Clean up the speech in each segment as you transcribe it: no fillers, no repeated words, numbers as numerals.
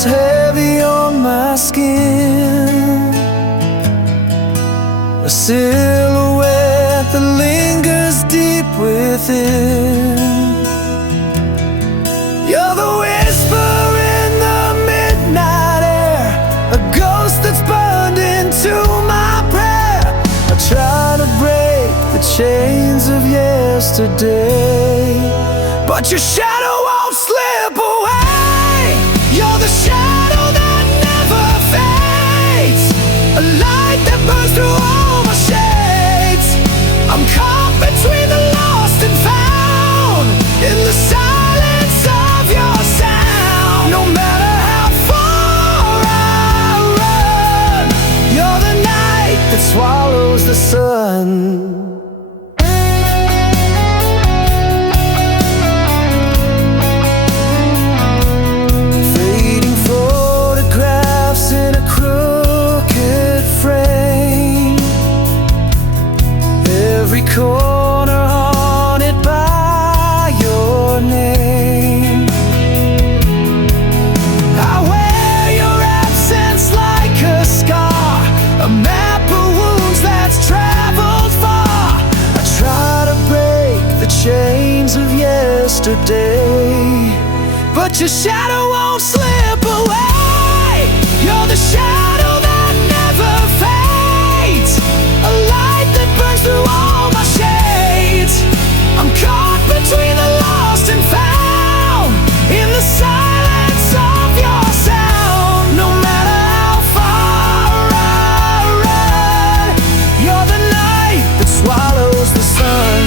feels heavy on my skin, a silhouette that lingers deep within. You're the whisper in the midnight air, a ghost that's burned into my prayer. I try to break the chains of yesterday, but your shadow won't slip away. You're the shadow that never fades, a light that burns through all my shades. I'm caught between the lost and found, in the silence of your sound. No matter how far I run, you're the night that swallows the sun. Every corner haunted by your name. I wear your absence like a scar, a map of wounds that's traveled far. I try to break the chains of yesterday, but your shadow won't slip away. You're the shadow that never fades, a light that burns through all my shades. I'm caught between the lost and found, in the silence of your sound. No matter how far I run, you're the night that swallows the sun.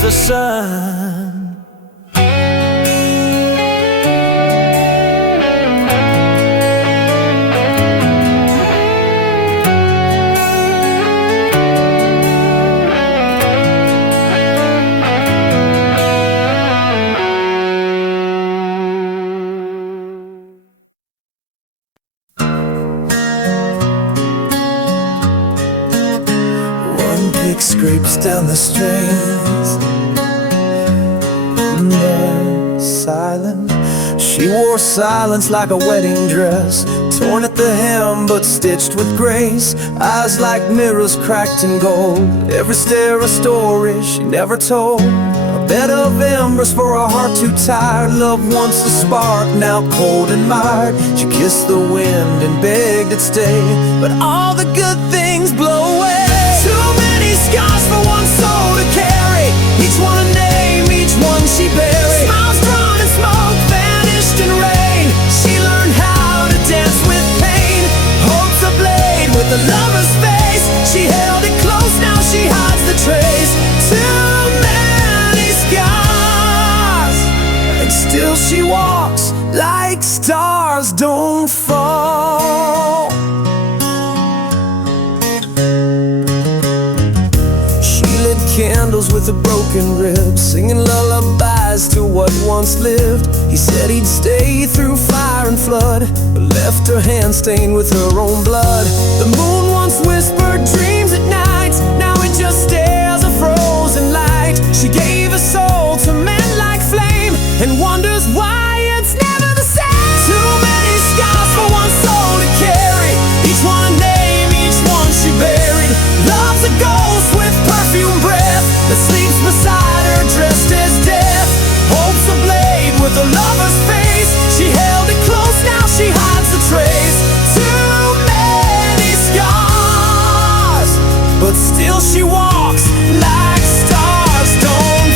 The sun. One pick scrapes down the strings, silent. She wore silence like a wedding dress, torn at the hem but stitched with grace. Eyes like mirrors cracked in gold, every stare a story she never told. A bed of embers for a heart too tired. Love once a spark, now cold and mired. She kissed the wind and begged it stay, but all the good things blow away. Too many scars for one soul to carry, each one a name, each one she buried. Smiles drawn in smoke, vanished in rain. She learned how to dance with pain. Holds a blade with a lover's face. She held it close, now she hides the trace. Too many scars, and still she walks like stars don't fall. Candles with a broken rib, singing lullabies to what once lived. He said he'd stay through fire and flood, but left her hand stained with her own blood. The moon once whispered dreams at night, now it just stares a frozen light. She gave her soul to men like flame, and wonders why it's never the same. Too many scars for one soul to carry, each one a name, each one she buried. Love's a ghost with perfume breath that sleeps beside her dressed as death. Holds a blade with a lover's face. She held it close, now she hides the trace. Too many scars, but still she walks like stars don't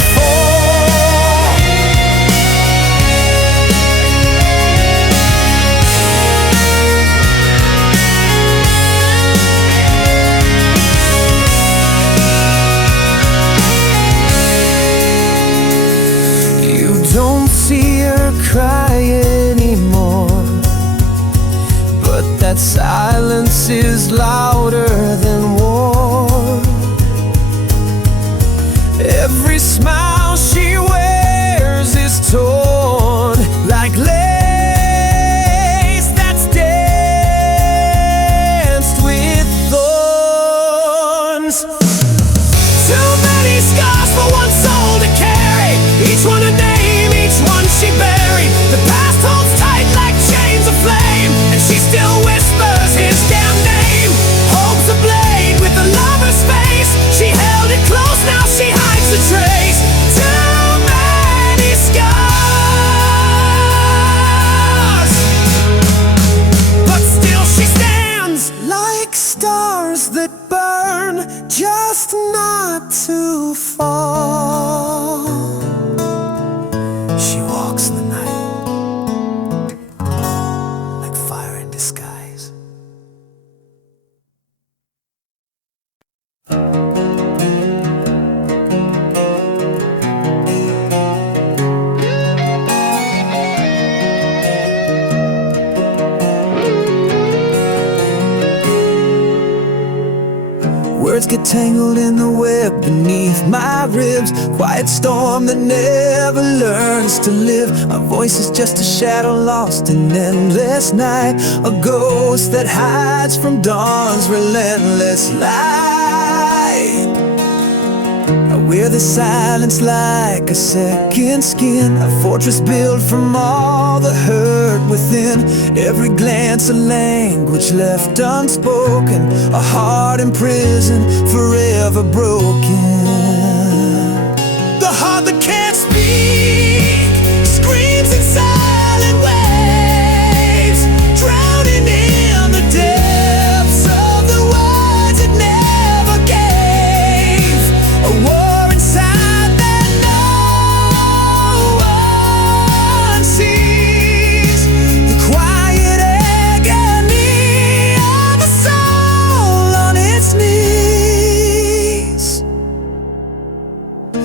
voice is louder than war. Every smile she wears is torn like lace that's danced with thorns. Too many scars for one soul to carry, each one a name, each one she buried. The past holds tight like chains of flame, and she still whispers his damn name. Hope's a blade with a lover's face, she held it close, now she hides the trace. Too many scars, but still she stands like stars that burn, just not too far. She walks in the night like fire in disguise. Words get tangled in the web beneath my ribs. Quiet storm that never learns to live. My voice is just a shadow lost in endless night, a ghost that hides from dawn's relentless light. I wear the silence like a second skin, a fortress built from all the hurt within. Every glance a language left unspoken, a heart imprisoned, forever broken. The heart that can't speak screams in silent waves, drowning in the depths of the words it never gave. A war inside that no one sees, the quiet agony of a soul on its knees.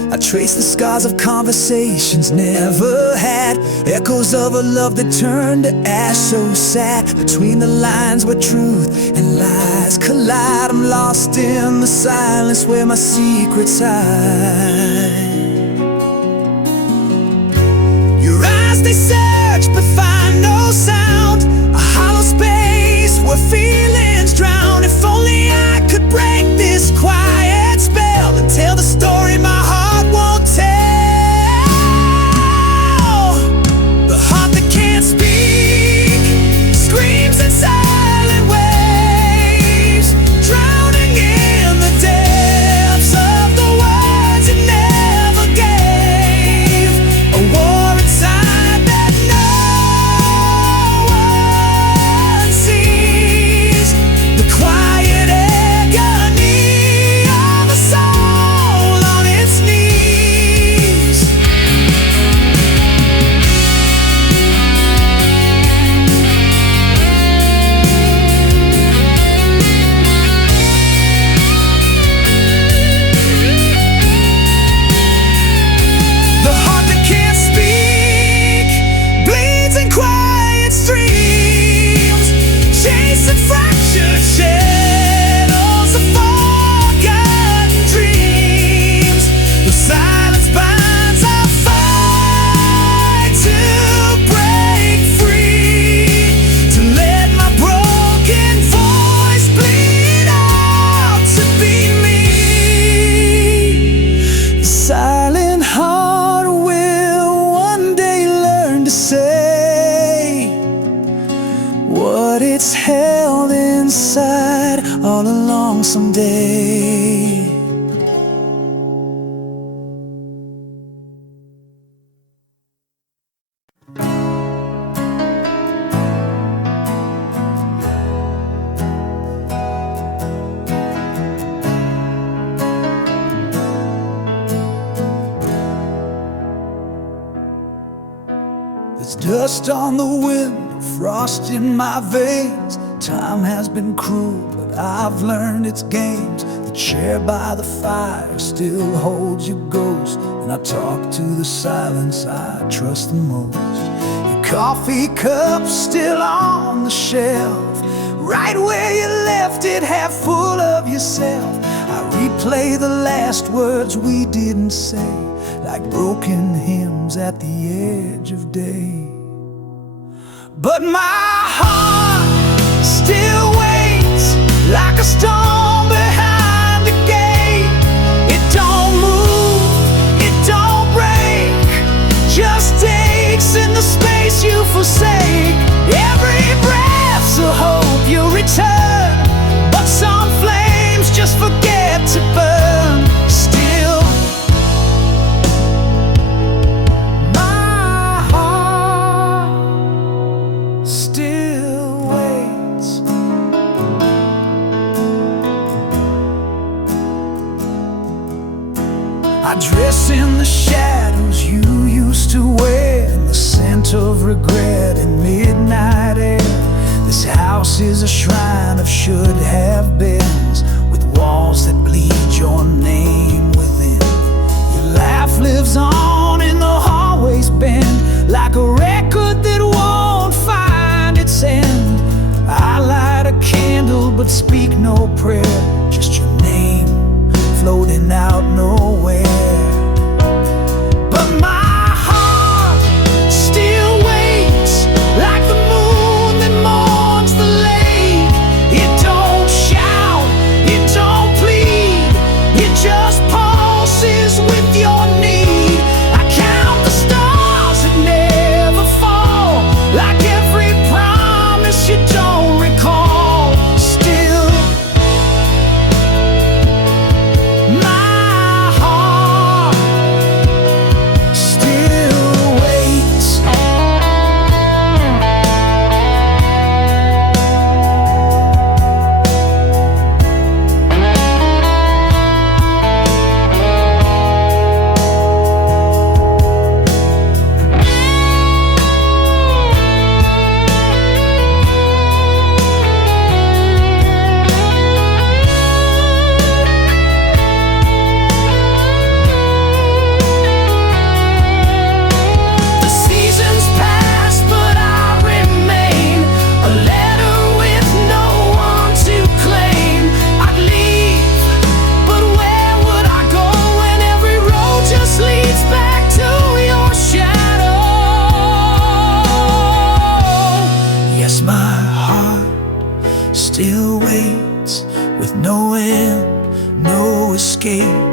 I trace the scars of conversations never had, echoes of a love that turned to ash, so sad. Between the lines where truth and lies collide, I'm lost in the silence where my secrets hide. Your eyes, they search but find no sound, a hollow space where feelings drown. If only I could break this quiet spell and tell the story my heart won't tell. The heart that can't speak screams in silent waves, drowning in the depths of the words it never gave. A war inside that no one sees, the quiet agony of a soul on its knees. The heart that can't speak bleeds in quiet streams, chasing fractured shadows of forgotten dreams. The silence binds our fight to break free, to let my broken voice bleed out to be me. The silent heart will one day learn to say what it's held inside all along someday. There's dust on the wind, frost in my veins. Time has been cruel, but I've learned its games. The chair by the fire still holds your ghost, and I talk to the silence I trust the most. Your coffee cup still on the shelf, right where you left it, half full of yourself. I replay the last words we didn't say, like broken hymns at the edge of day. But my heart still waits like a stone behind the gate. It don't move, it don't break, just aches in the space you forsake. Every breath's a hope you'll return, but some flames just forget to burn. Still, my heart still waits. I dress in the shadows you used to wear, and the scent of regret in midnight air. This house is a shrine of should-have-beens, with walls that bleed your name within. Your laugh lives on in the hallways bend, like a record that won't find its end. I light a candle but speak no prayer, just your name floating out nowhere. But my heart still waits, like the moon that mourns the lake. It don't shout, it don't plead, it just pulses with your need. I count the stars that never fall, like every promise you don't recall. Still, my heart still waits. The seasons pass, but I remain, a letter with no one to claim. I'd leave, but where would I go when every road just leads back to your shadow? Yes, my heart still waits, with no end, no escape.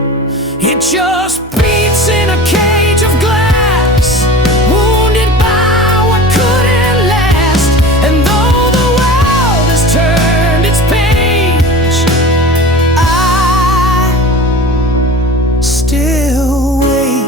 It just beats in a cage of glass, wounded by what couldn't last. And though the world has turned its page, I still wait.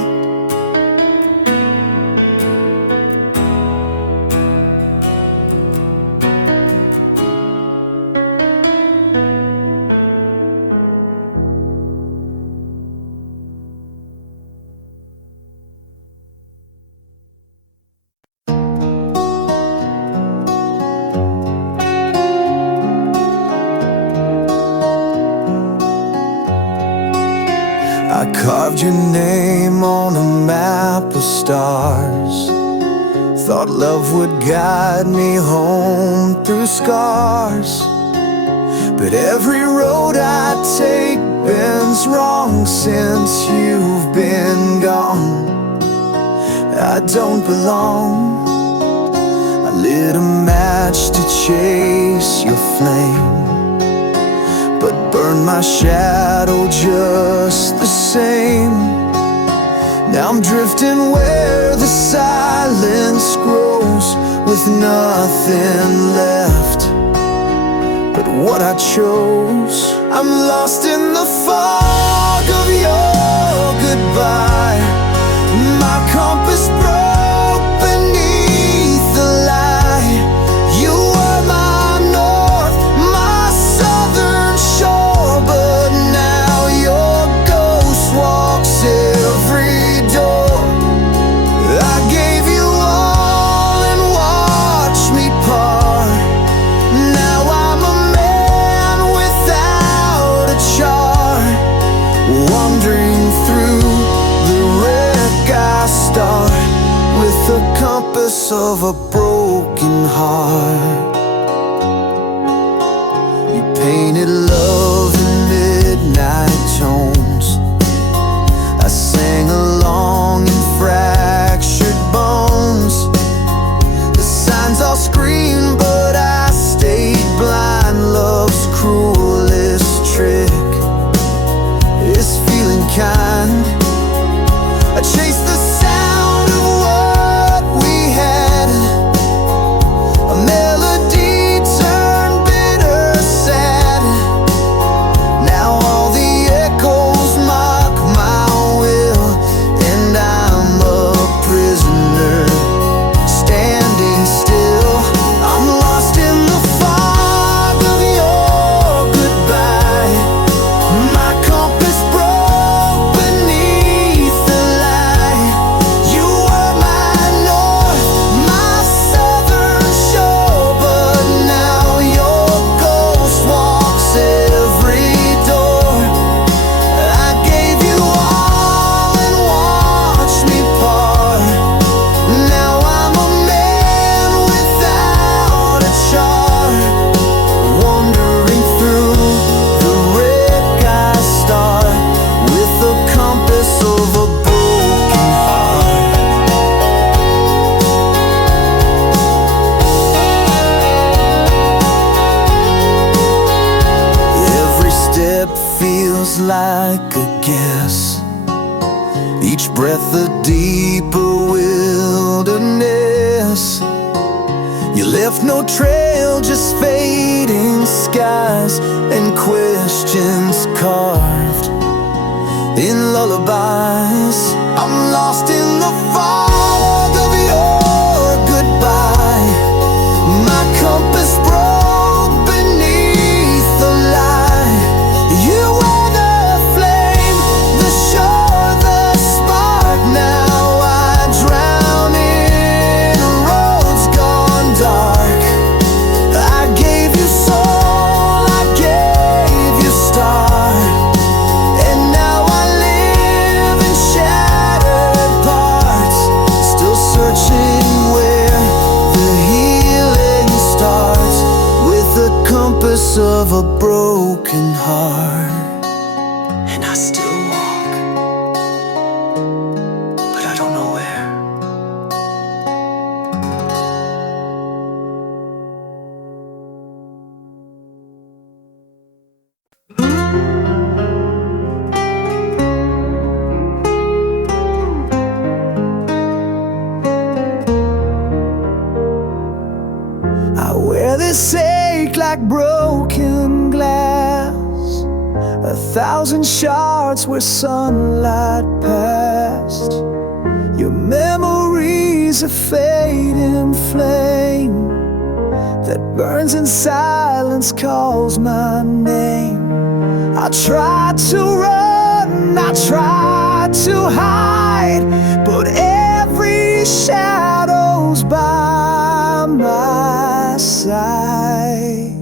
I carved your name on a map of stars, thought love would guide me home through scars. But every road I take bends wrong since you've been gone. I don't belong. I lit a match to chase your flame, but burned my shadow just the same. Now I'm drifting where the silence grows, with nothing left but what I chose. I'm lost in the fog of your goodbye. My compass broke beneath the lie. You were my north, my southern shore, but now your ghost walks every door. I gave you all and watched me part. Now I'm a man without a chart, wandering through the wreck I start, with the compass of a broken heart. was like a guess, each breath a deeper wilderness. You left no trail, just fading skies and questions carved in lullabies. I'm lost in the fog of your goodbye. My compass broke beneath the light. You were the flame, the shore, the spark. Now I drown in roads gone dark. I gave you soul, I gave you start, and now I live in shattered parts, still searching where the healing starts, with the compass of a broken heart. And I still walk, but I don't know where. I wear this ache like broken glass, 1,000 shards where sunlight passed. Your memories a fading flame that burns in silence, calls my name. I tried to run, I tried to hide, but every shadow's by my side.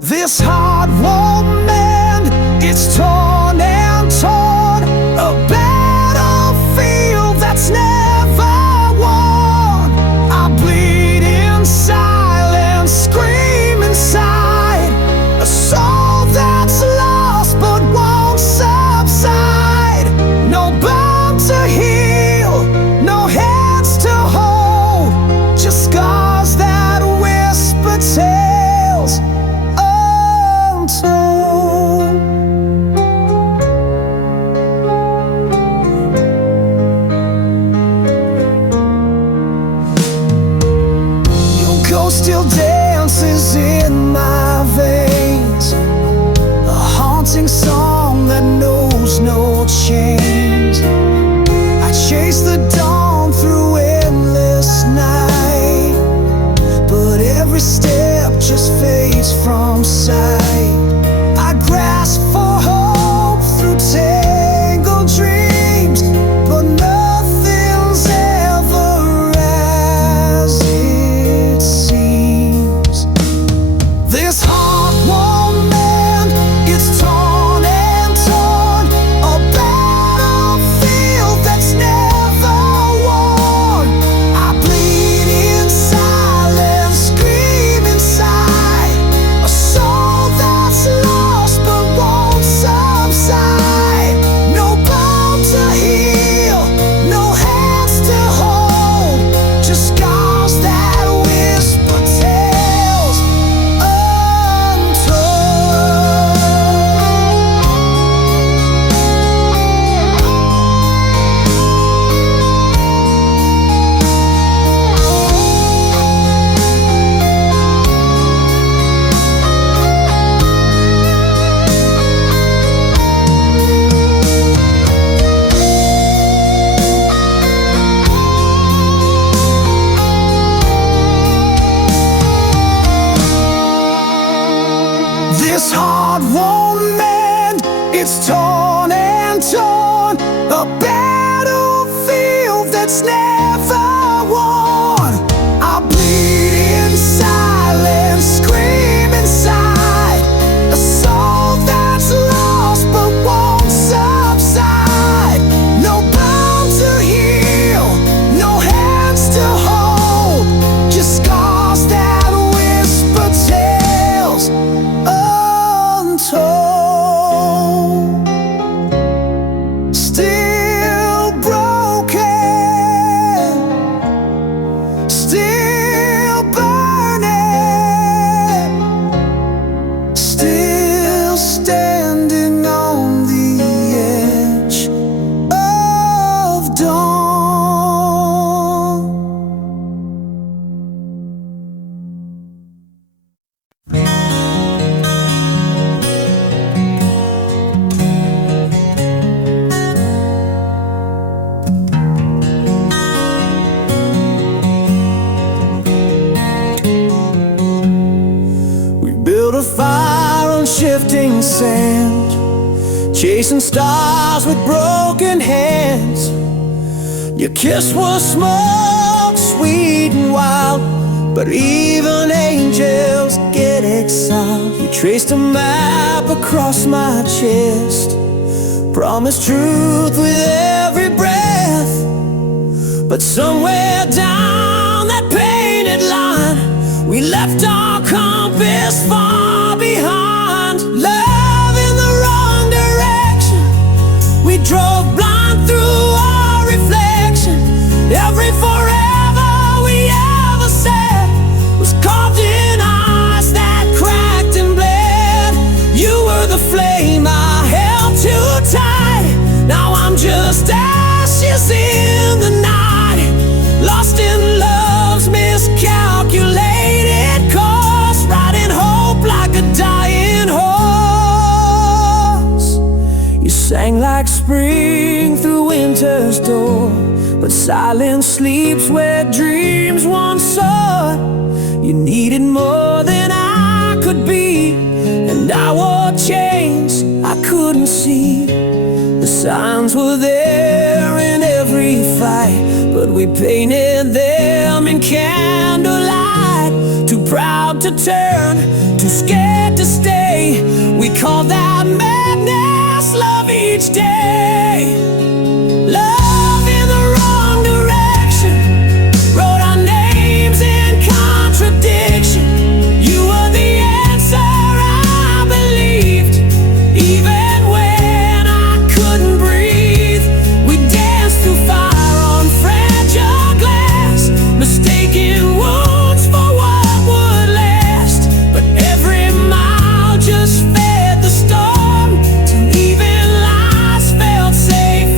This heart won't mend, it's torn and torn, a battlefield that's never won. I bleed in silence, scream inside, a soul that's lost but won't subside. No bone to heal, no hands to hold, just scars that whisper tales untold. Your ghost still dances in my veins, a haunting song that knows no change. I chase the dawn through endless night, but every step just fades from sight. I grasp for hope through tangled dreams, but nothing's ever as it seems. This heart won't mend, it's torn and torn, a battlefield that's never won. I bleed in silence, scream inside, a soul that's lost but won't subside. No bone to heal, no hands to hold, just scars that whisper tales untold. This heart won't mend, it's torn and torn, a battlefield that's never won. I bleed in silence, scream inside, a soul that's lost but won't subside. No bone to heal, no hands to hold, just scars that whisper tales untold. sand, chasing stars with broken hands. Your kiss was smoke, sweet and wild, but even angels get exiled. You traced a map across my chest, promised truth with every breath. But somewhere down that painted line, we left our compass far behind. Love in the wrong direction, we drove blind through our reflection. Every forever we ever said was carved in ice that cracked and bled. You were the flame I held too tight. Now I'm just ashes in the night, lost in love's miscalculated course, riding hope like a dying horse. You sang like spring through winter's door, but silence sleeps where dreams once soared. You needed more than I could be, and I wore chains I couldn't see. The signs were there in every fight, but we painted them in candlelight. Too proud to turn, too scared to stay. We called that madness love each day. Love in the wrong direction, wrote our names in contradiction. You were the answer I believed, even when I couldn't breathe. We danced through fire on fragile glass, mistaking wounds for what would last. But every mile just fed the storm, till even lies felt safe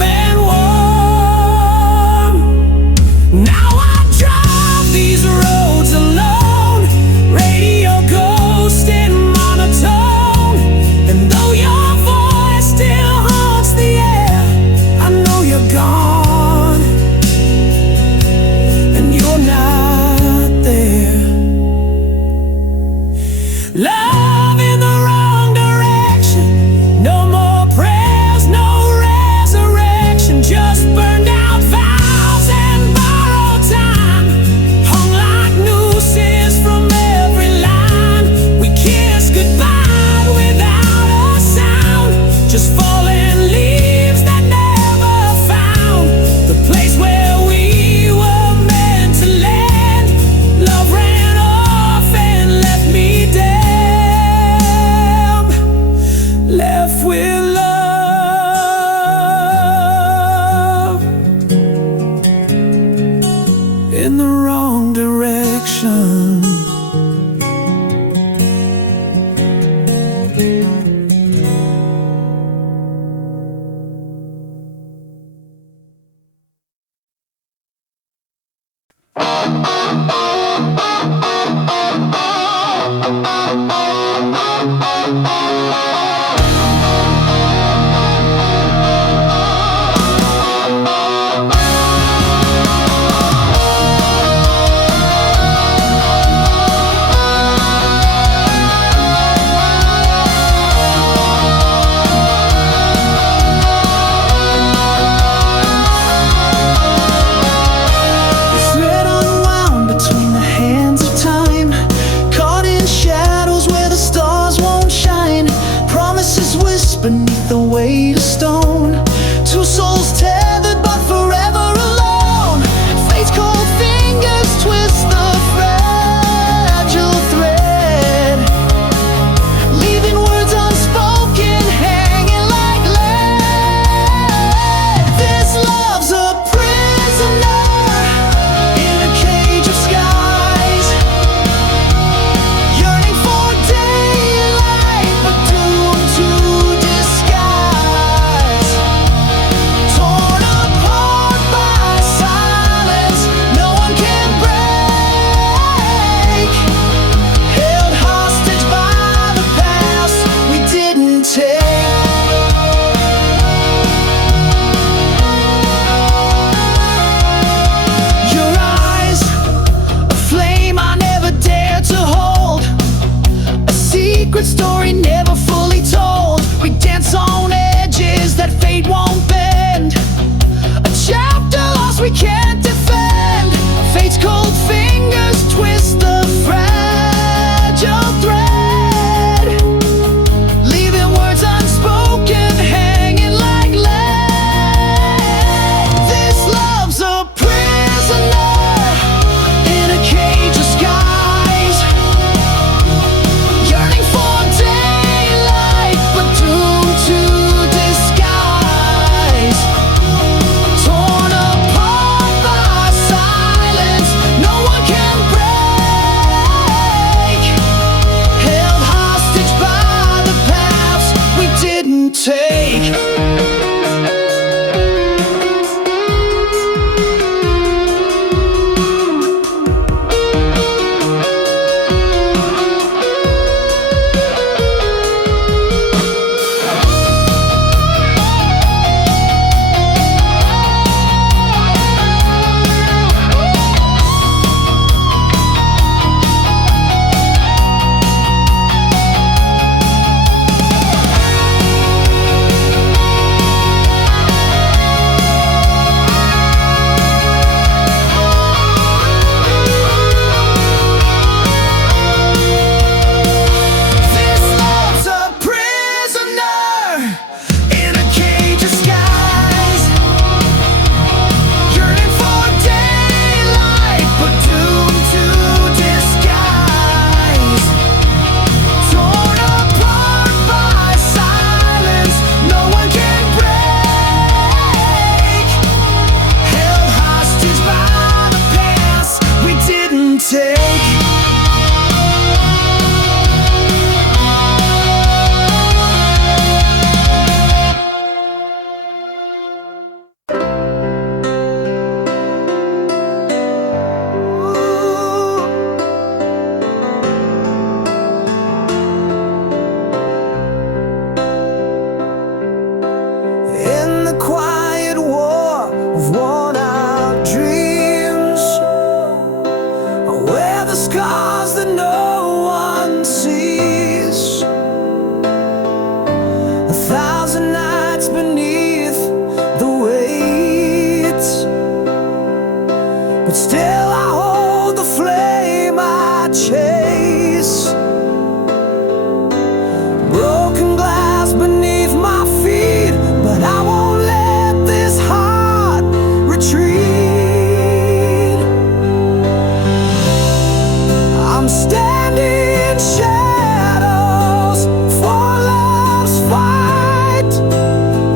shadows for love's fight,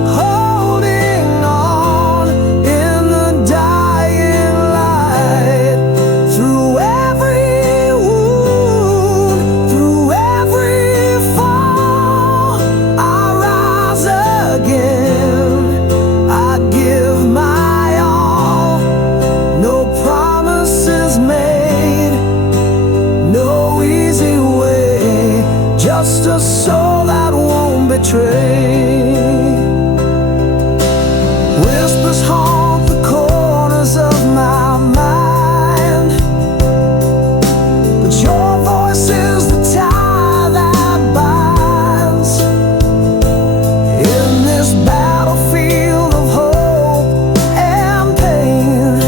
holding on in the dying light. Through every wound, through every fall, I rise again. I give my all. No promises made, no easy way, just a soul that won't betray. Whispers haunt the corners of my mind, but your voice is the tie that binds. In this battlefield of hope and pain,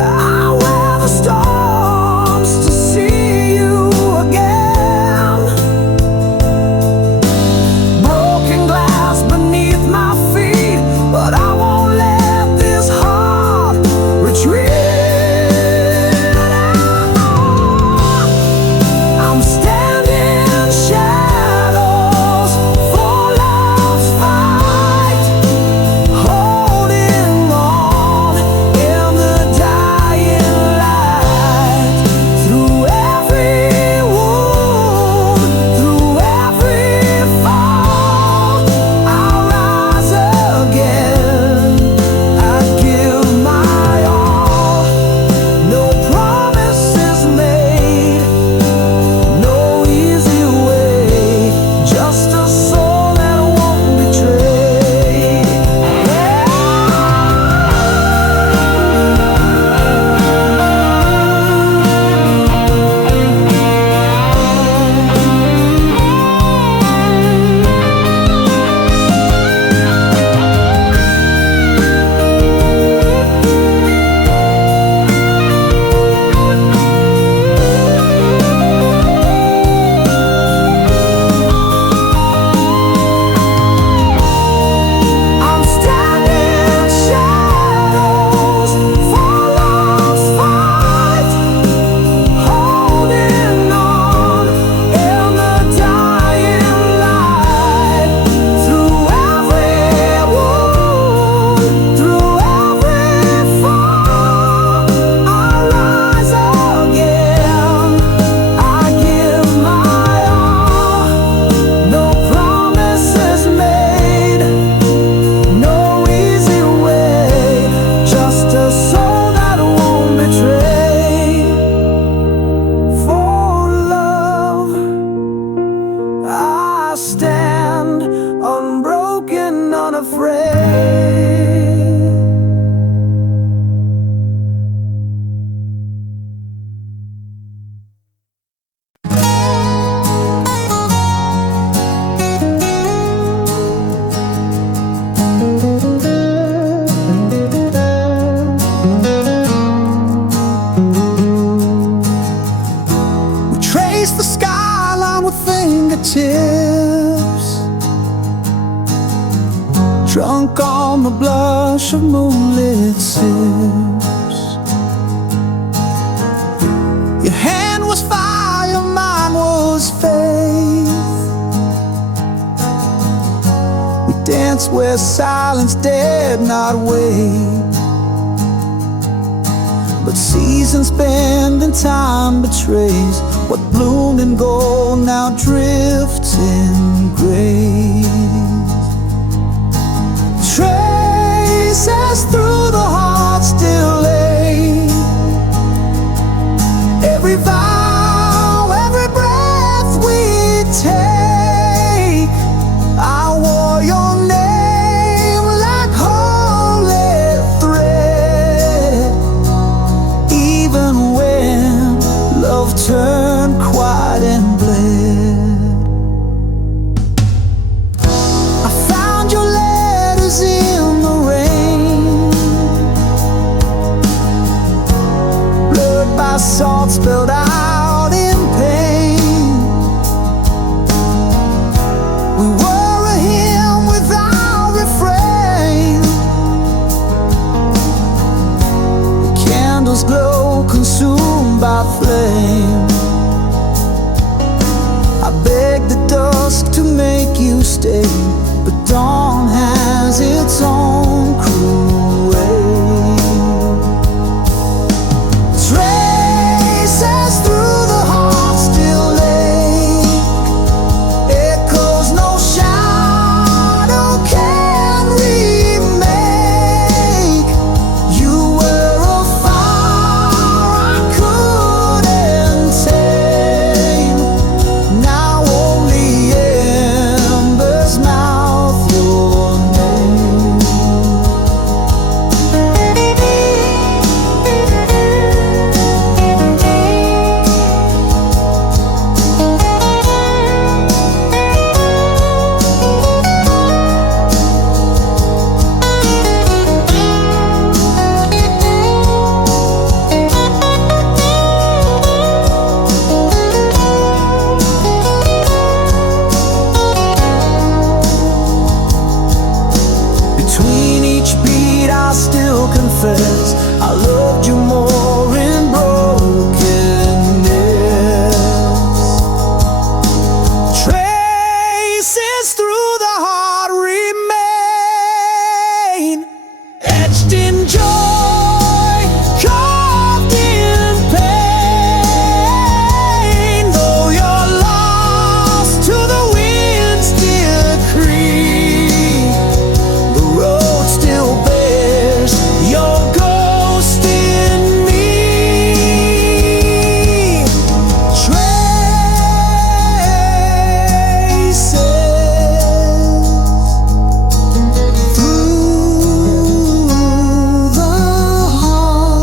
I weather storms to see you again. Broken glass beneath my feet, but I won't let this heart retreat. I'm standing shadows for love's fight, holding on in the dying light. Through every wound, through every fall, I'll rise again. I give my all. No promises made, no easy way, just a soul that won't betray. I'm standing shadows for love's fight, holding on in the dying light. Through every wound, through every fall, I'll rise again. I give my all. No promises made, no easy way, just a soul that won't betray. For love, I stand unbroken, unafraid. We trace the skyline with fingertips, drunk on the blush of moonlit sips. Your hand was fire, mine was faith. We danced where silence dared not wait. But seasons bend and time betrays. What bloomed in gold now drifts in grace. Traces through the heart still lay. Every vow, every breath we take, I wore your name like holy thread. Even when love turned quiet and bled. stay, but dawn has its own cruel way. Traces through the heart still lay, echoes no shadow can remake. You were a fire I couldn't tame. Now only embers mouth your name. Between each beat I still confess I loved you more in brokenness. Traces through the heart remain, etched in joy, carved in pain. Though you're lost to the wind's decree, the road still bears your ghost in me. Traces through the heart.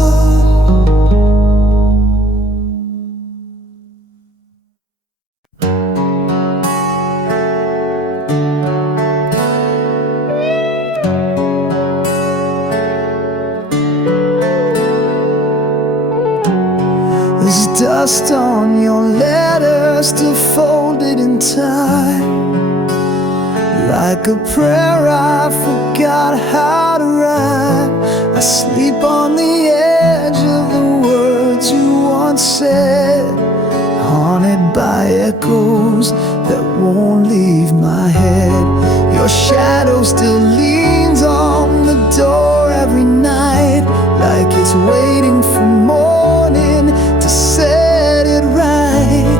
There's dust on your letter, still folded in time, like a prayer I forgot how to write. I sleep on the edge of the words you once said, haunted by echoes that won't leave my head. Your shadow still leans on the door every night, like it's waiting for morning to set it right.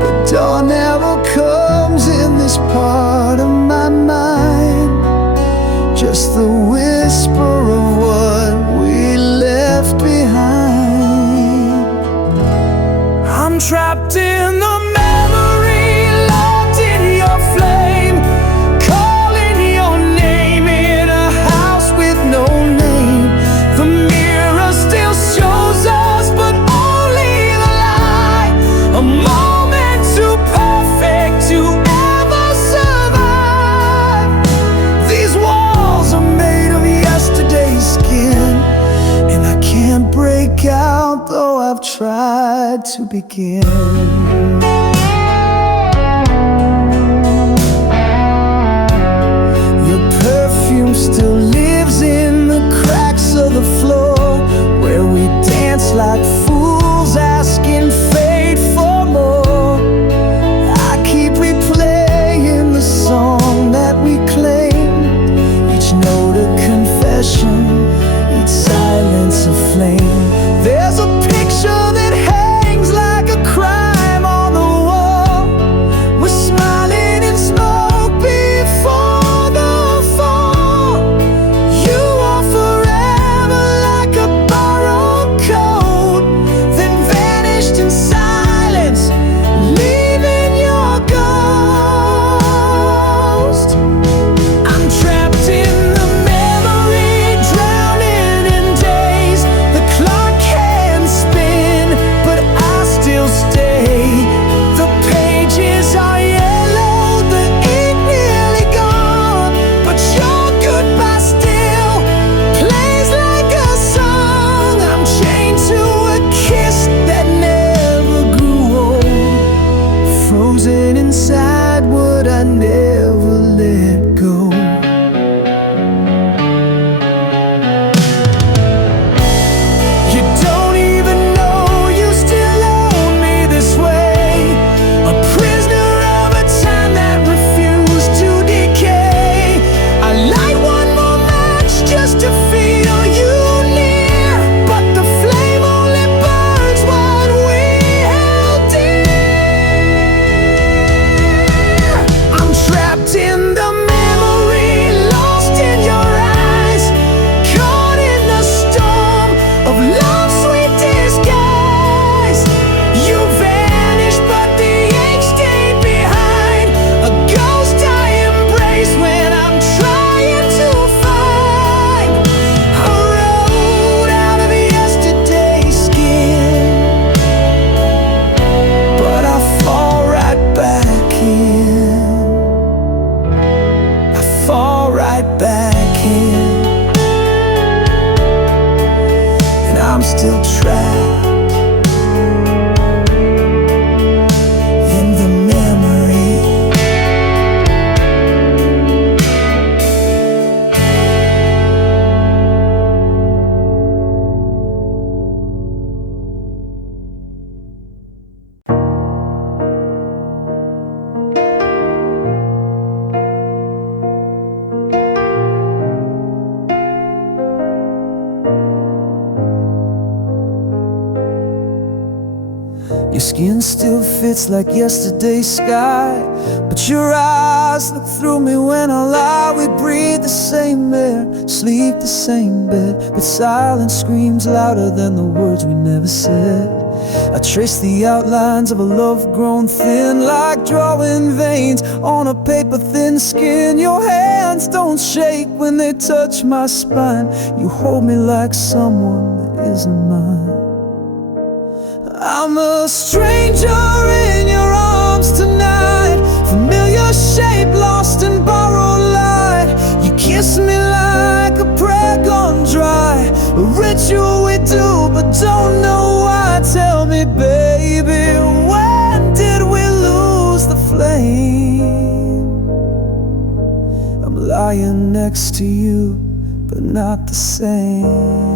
But dawn never comes in this part of my mind, just the whisper of what we left behind. I'm trapped in the memory, locked in your flame, calling your name in a house with no name. The mirror still shows us, but only the light. A moment too perfect to ever survive. These walls are made of yesterday's skin, and I can't break out, though I've tried to begin. Your perfume still lives in the cracks of the floor, where we dance like fools, asking fate for more. I keep replaying the song that we claimed, each note a confession, each silence a flame. There's a picture that hangs like a crime on the wall. We're smiling in smoke before the fall. You are forever like a borrowed coat, then vanished in silence, leaving your ghost. I'm trapped in the memory, drowning in days. The clock can spin, but I still stay. The pages are yellow, the ink nearly gone, but your goodbye still plays like a song. I'm chained to a kiss that never grew old, frozen inside what I never let go. You don't even know you still own me this way, a prisoner of a time that refused to Your skin still fits like yesterday's sky, but your eyes look through me when I lie. We breathe the same air, sleep the same bed, but silence screams louder than the words we never said. I trace the outlines of a love grown thin, like drawing veins on a paper thin skin. Your hands don't shake when they touch my spine. You hold me like someone that isn't mine. I'm a stranger in your arms tonight, familiar shape lost in borrowed light. You kiss me like a prayer gone dry, a ritual we do but don't know why. Tell me, baby, when did we lose the flame? I'm lying next to you, but not the same.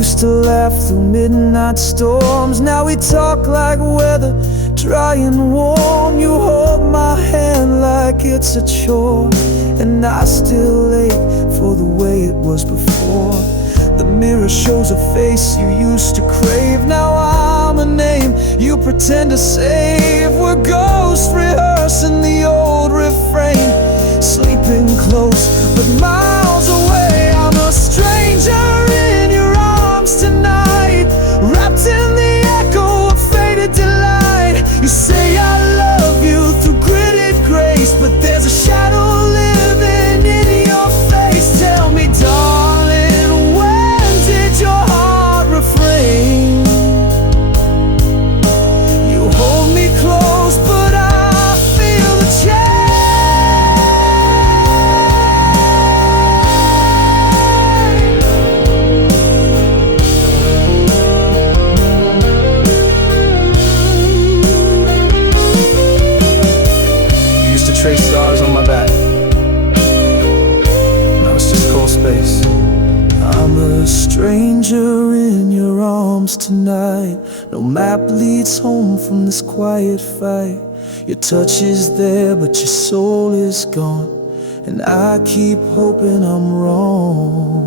Used to laugh through midnight storms. Now we talk like weather, dry and warm. You hold my hand like it's a chore, and I still ache for the way it was before. The mirror shows a face you used to crave. Now I'm a name you pretend to save. We're ghosts rehearsing the old refrain, sleeping close but miles away. I'm a stranger in your arms tonight, wrapped in the echo of faded delight. You say I love you through gritted grace, but there's a shadow living in your face. Tell me, darling, when did your heart refrain? You hold me close, but I feel the change. Trace stars on my back, now it's just cold space. I'm a stranger in your arms tonight. No map leads home from this quiet fight. Your touch is there, but your soul is gone, and I keep hoping I'm wrong.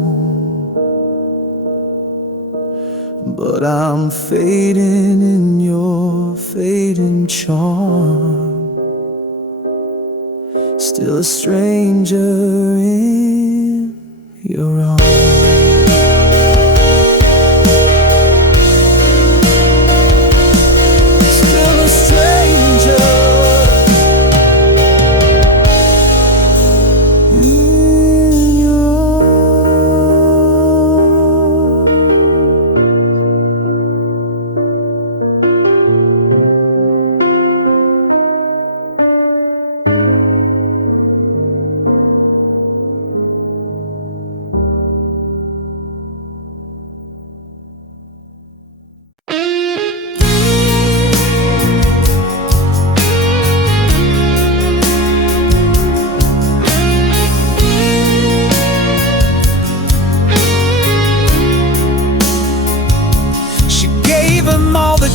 But I'm fading in your fading charm, still a stranger in your arms. Still a stranger in your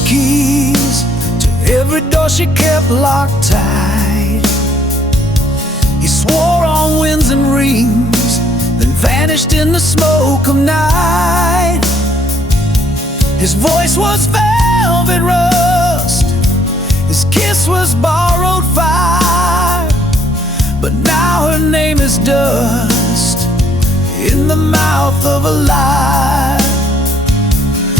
keys to every door she kept locked tight. He swore on winds and rings, then vanished in the smoke of night. His voice was velvet rust, his kiss was borrowed fire, but now her name is dust in the mouth of a lie.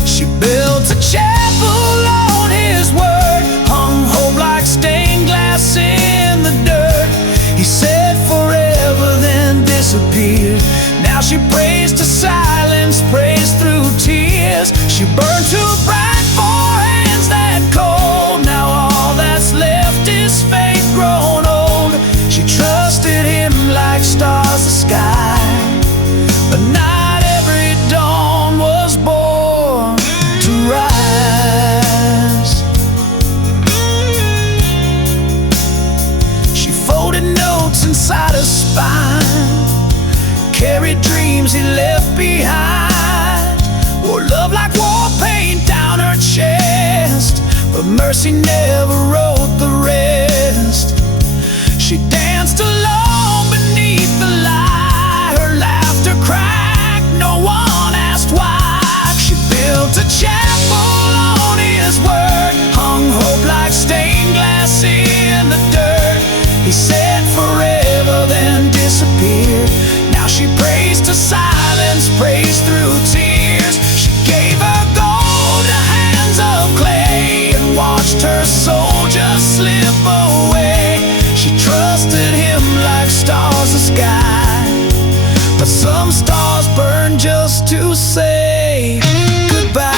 She built a chapel on his word, hung hope like stained glass in the dirt. He said forever, then disappeared. Now she prays to silence, prays through tears. She burned too bright for hands that cold. Now all that's left is faith grown old. She trusted him like stars the sky, but not every dawn was born to rise. She folded notes inside her spine, carried dreams he left behind, wore love like war paint down her chest, but mercy never wrote the rest. She danced alone beneath the light, her laughter cracked, no one asked why. She built a chapel on his word, hung hope like stained glass in the dirt. He said forever, then disappeared. Now she prays to silence, prays through tears. She gave her gold to hands of clay and watched her soul just slip away. She trusted him like stars the sky, but some stars burn just to say goodbye.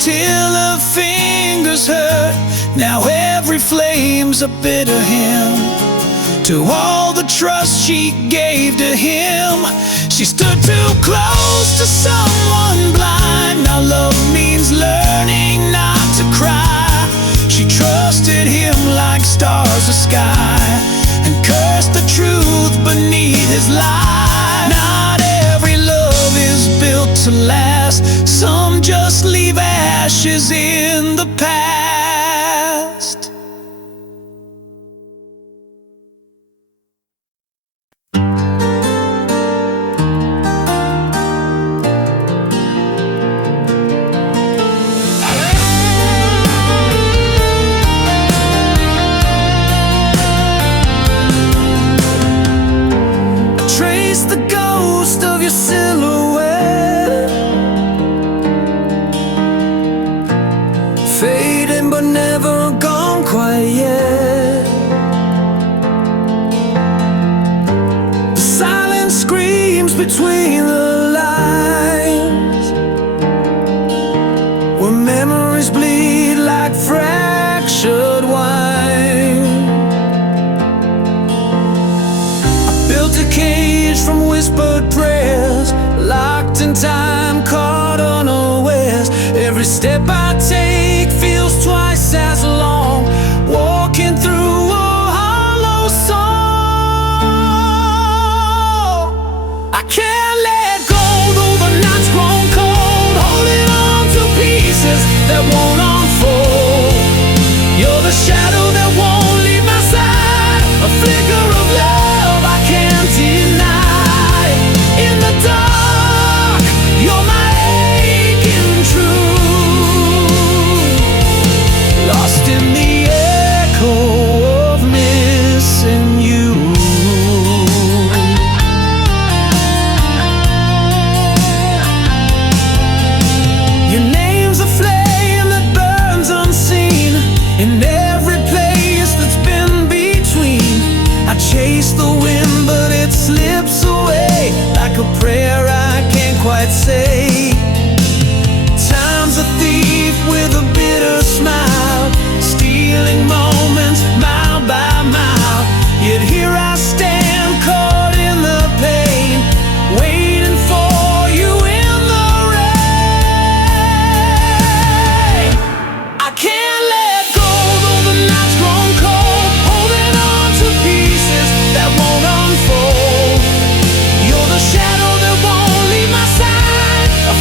Till her fingers hurt. Now every flame's a bitter hymn to all the trust she gave to him. She stood too close to someone blind. Now love means learning not to cry. She trusted him like stars the sky and cursed the truth beneath his lie. Not every love is built to last. Some just leave ashes in the past. Trace the ghost of your silhouette, fading but never gone quite yet. The silence screams between the lines, where memories bleed like fractured wine. I built a cage from whispered prayers, locked in time, caught unawares. Every step I take feels twice as long, walking through a hollow soul. I can't let go, though the night's grown cold, holding on to pieces that won't unfold. You're the shadow that won't leave my side, a flicker of love I can't deny. In the dark, you're my aching truth, lost in the echo of missing you. Your name's a flame that burns unseen in every place that's been between. I chase the wind but it slips away like a prayer I can't quite say. Time's a thief with a bitter smile, stealing moments mile by mile. Yet here I stand caught in the pain, waiting for you in the rain. I can't let go, though the night's grown cold, holding on to pieces that won't unfold. You're the shadow that won't leave my side, a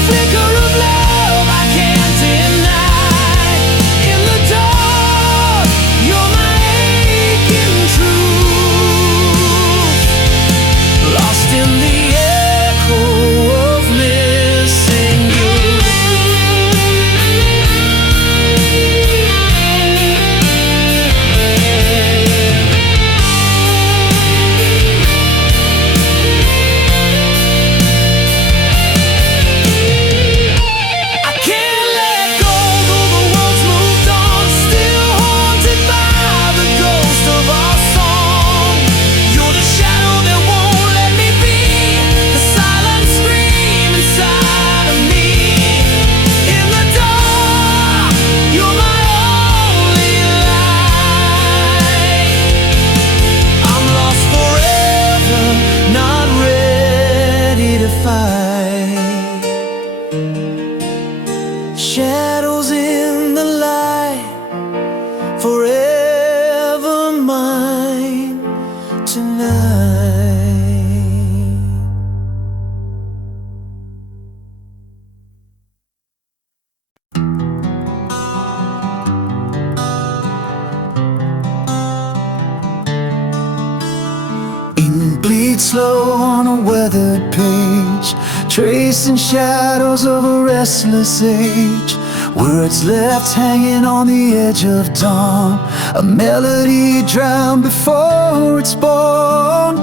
read slow on a weathered page, tracing shadows of a restless age. Words left hanging on the edge of dawn, a melody drowned before it's born.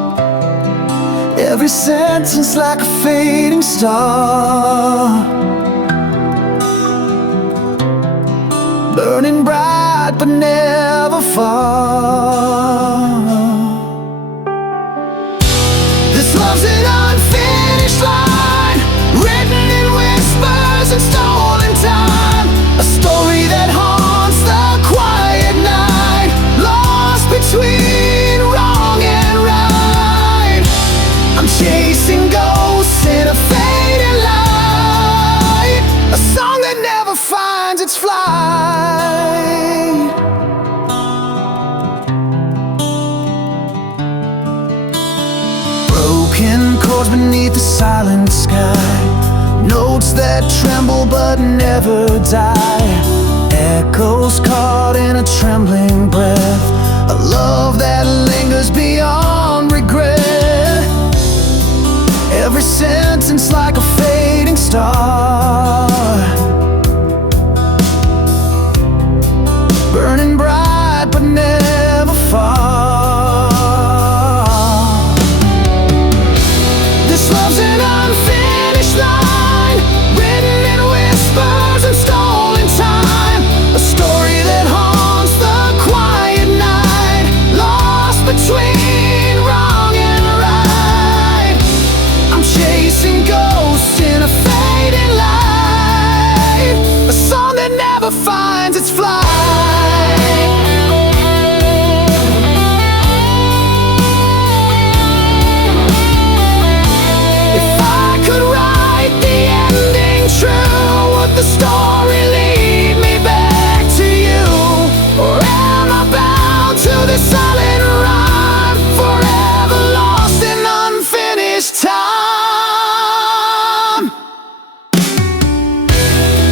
Every sentence like a fading star, burning bright but never far. This love's an unfinished line, written in whispers and stolen time. A story that haunts the quiet night, lost between wrong and right. I'm chasing ghosts in a fading light, a song that never finds its flight. Broken chords beneath the silent sky, notes that tremble but never die. Echoes caught in a trembling breath, a love that lingers beyond regret. Every sentence like a fading star, burning bright but never far. This love's an unfinished line, written in whispers and stolen time. A story that haunts the quiet night, lost between wrong and right. I'm chasing ghosts in a fading light, a song that never finds its flight. Would the story lead me back to you, or am I bound to this silent rhyme, forever lost in unfinished time?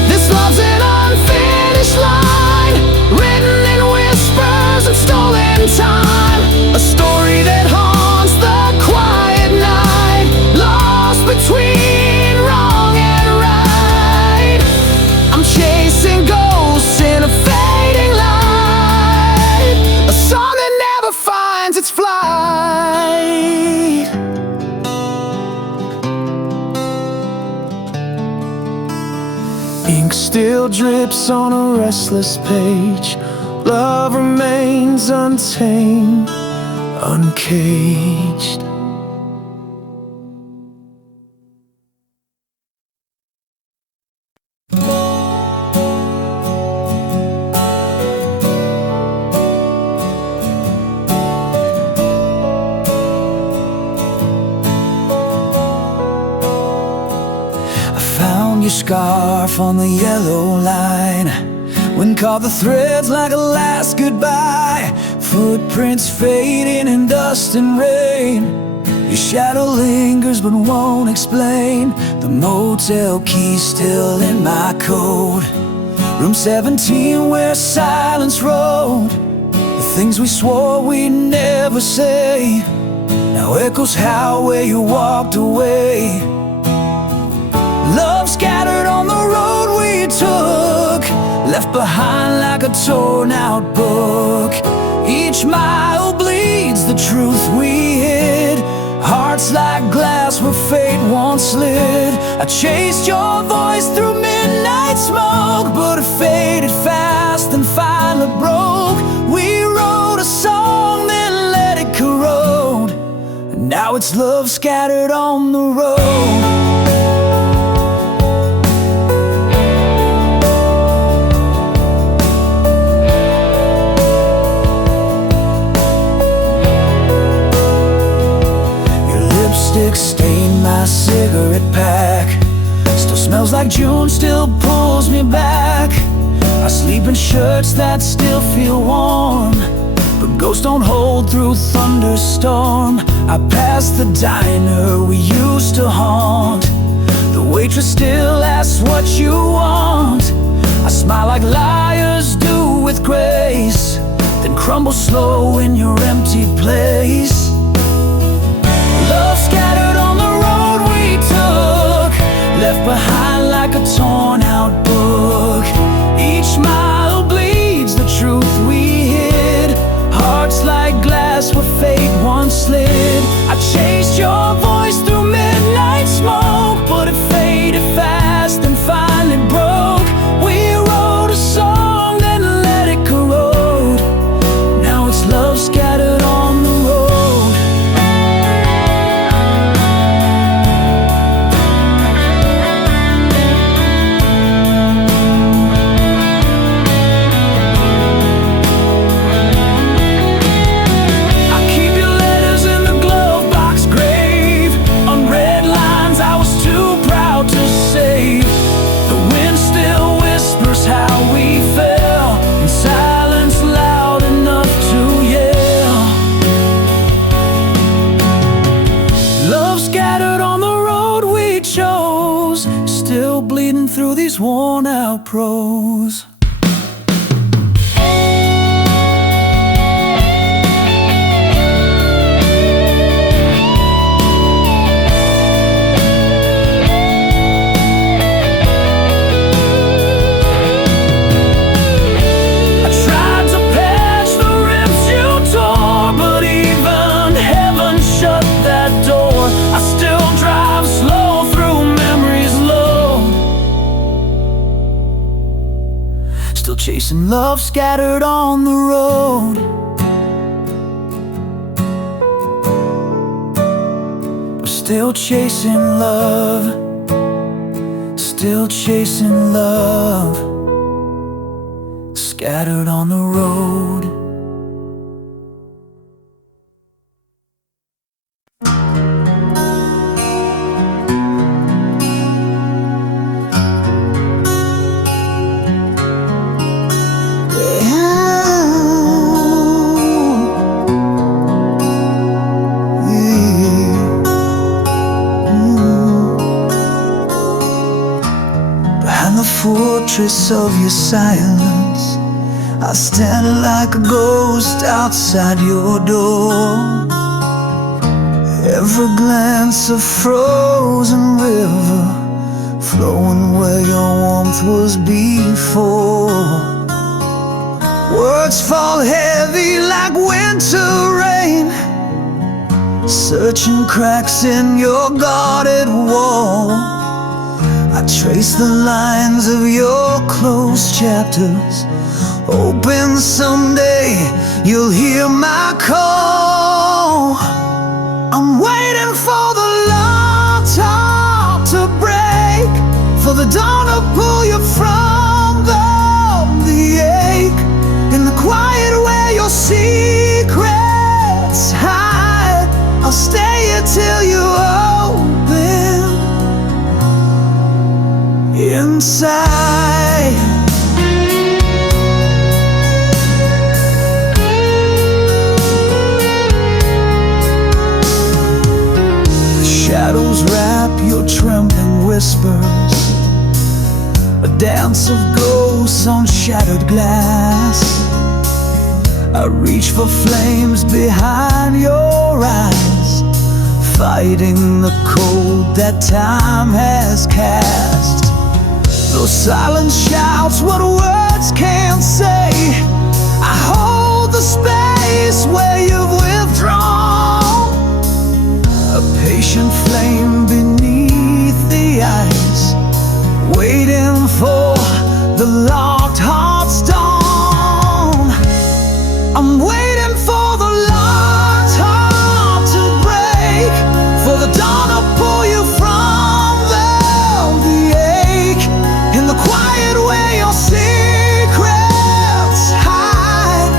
This love's an unfinished line, written in whispers and stolen time. A story that haunts the quiet night, lost between wrong and right. I'm chasing ghosts in a fading light, a song that never finds its flight. Ink still drips on a restless page, love remains untamed, uncaged. Your scarf on the yellow line, when caught the threads like a last goodbye. Footprints fading in dust and rain, your shadow lingers but won't explain. The motel key still in my coat, room 17 where silence rode. The things we swore we'd never say now echoes howl where you walked away. Love scattered on the road we took, left behind like a torn out book. Each mile bleeds the truth we hid, hearts like glass where fate once slid. I chased your voice through midnight smoke, but it faded fast and finally broke. We wrote a song then let it corrode, and now it's love scattered on the road. Stained my cigarette pack, still smells like June, still pulls me back. I sleep in shirts that still feel warm, but ghosts don't hold through thunderstorm. I pass the diner we used to haunt, the waitress still asks what you want. I smile like liars do with grace, then crumble slow in your empty place. scattered on the road we took, left behind like a torn out book. Each mile bleeds the truth we hid, hearts like glass where fate once slid. I chased your voice through midnight smoke, but it faded fast and finally broke. We wrote a song, then let it corrode. Now it's love scattered on the road. I keep your letters in the glove box grave, unread lines I was too proud to save. The wind still whispers how we fell, in silence loud enough to yell. Love scattered on the road we chose, still bleeding through these worn out prose. I tried to patch the rips you tore, but even heaven shut that door. I still drive slow through memories low, still chasing love scattered on the road. We're still chasing love, still chasing love, scattered on the road. Behind the fortress of your silence, I stand like a ghost outside your door. Every glance a frozen river, flowing where your warmth was before. Words fall heavy like winter rain, searching cracks in your guarded wall. I trace the lines of your closed chapters, hoping someday you'll hear my call. I'm waiting for the long talk to break, for the dawn to pull you from the ache, in the quiet where your secrets hide. I'll stay here till you open inside. Shadows wrap your trembling whispers, a dance of ghosts on shattered glass. I reach for flames behind your eyes, fighting the cold that time has cast. Those silent shouts, what words can't say. I hold the space where you've withdrawn, a patient flame beneath the ice, waiting for the locked heart's dawn. I'm waiting for the locked heart to break, for the dawn to pull you from the ache, in the quiet where your secrets hide.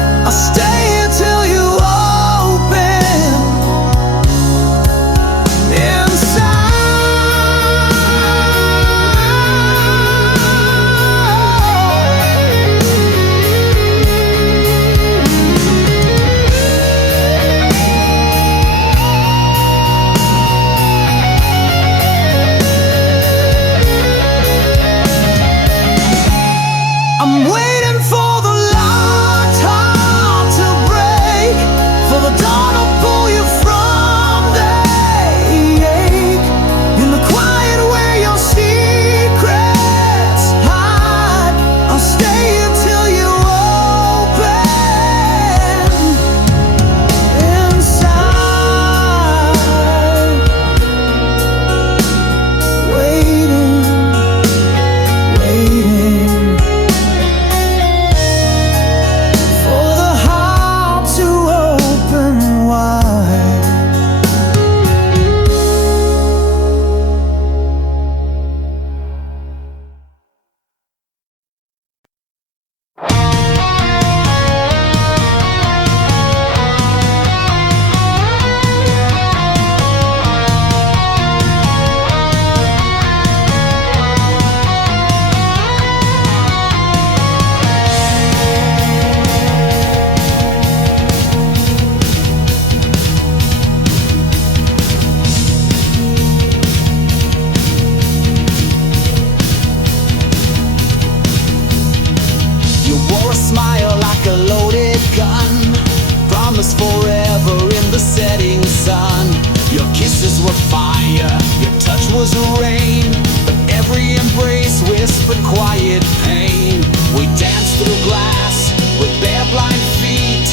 promised forever in the setting sun. Your kisses were fire, your touch was rain, but every embrace whispered quiet pain. We danced through glass with bare blind feet,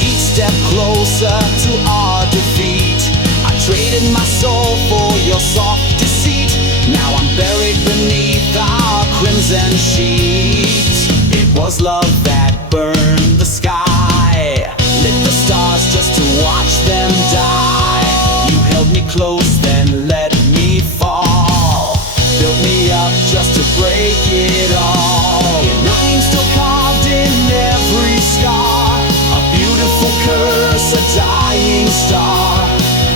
each step closer to our defeat. I traded my soul for your soft deceit. Now I'm buried beneath our crimson sheets. It was love that burned the sky, lit the stars just to watch them die. You held me close, then let me fall, built me up just to break it all. Your name still carved in every scar, a beautiful curse, a dying star.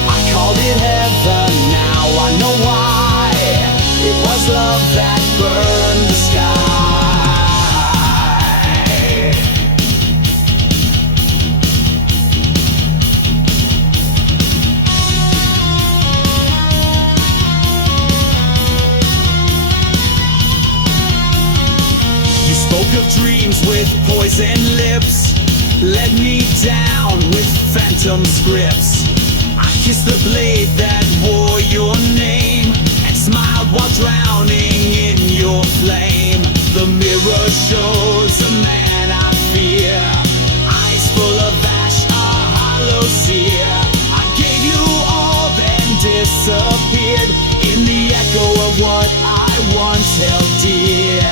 I called it heaven, now I know why. It was love that burned the sky. You spoke of dreams with poison lips, led me down with phantom scripts. I kissed the blade that wore your name and smiled while drowning in your flame. The mirror shows a man I fear, eyes full of ash, a hollow sear. I gave you all, then disappeared in the echo of what I once held dear.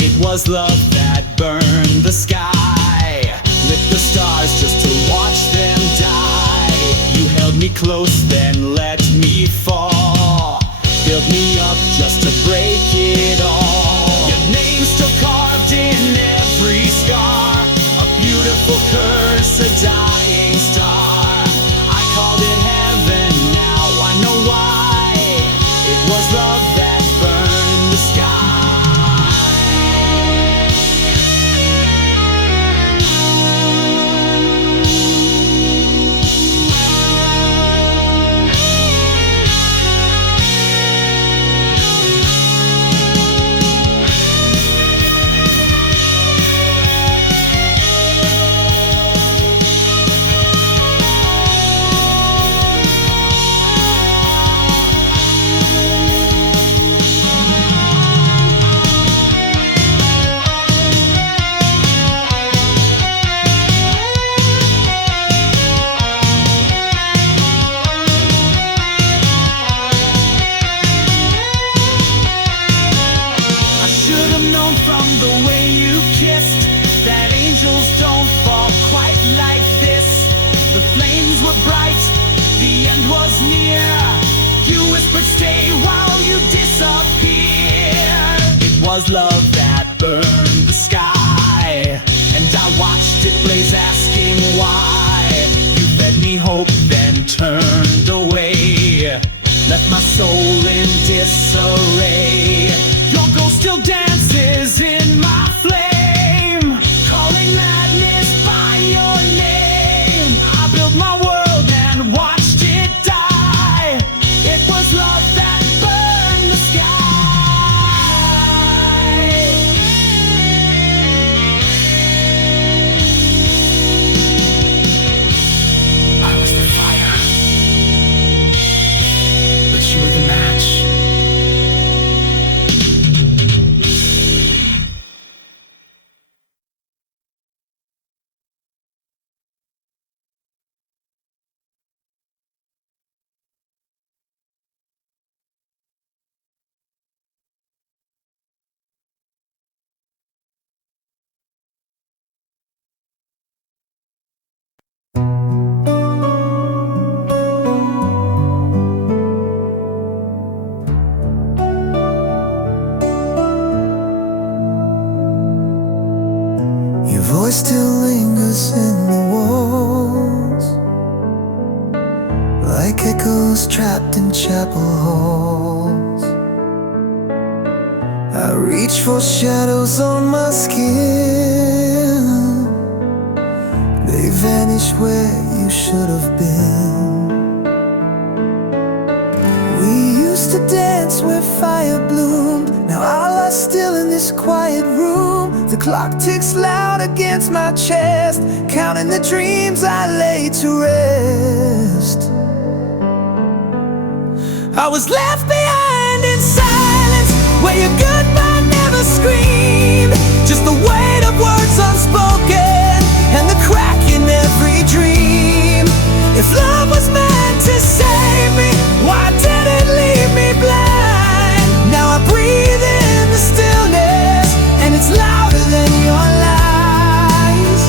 It was love that burned the sky, lit the stars just to watch them die. You held me close, then let me fall, built me up just to break it all. Your name's still carved in every scar, a beautiful curse, a dying star. I called it heaven, now I know why. It was love that burned the sky. From the way you kissed, that angels don't fall quite like this. The flames were bright, the end was near. You whispered stay while you disappeared. It was love that burned the sky, and I watched it blaze asking why. You fed me hope, then turned away, left my soul in disarray. Your ghost still dances in my flame, calling madness by your name. I built my world and watched it die. It was love that burned the sky. I was the fire, but you were the match. Voice still lingers in the walls, like echoes trapped in chapel halls. I reach for shadows on my skin, they vanish where you should have been. We used to dance where fire bloomed, now I lie still in this quiet room. The clock ticks loud against my chest, counting the dreams I lay to rest. I was left behind in silence, where your goodbye never screamed. Just the weight of words unspoken, and the crack in every dream. If love was meant to save me, why did it leave me blind? Now I breathe in the stillness, and it's louder than your lies.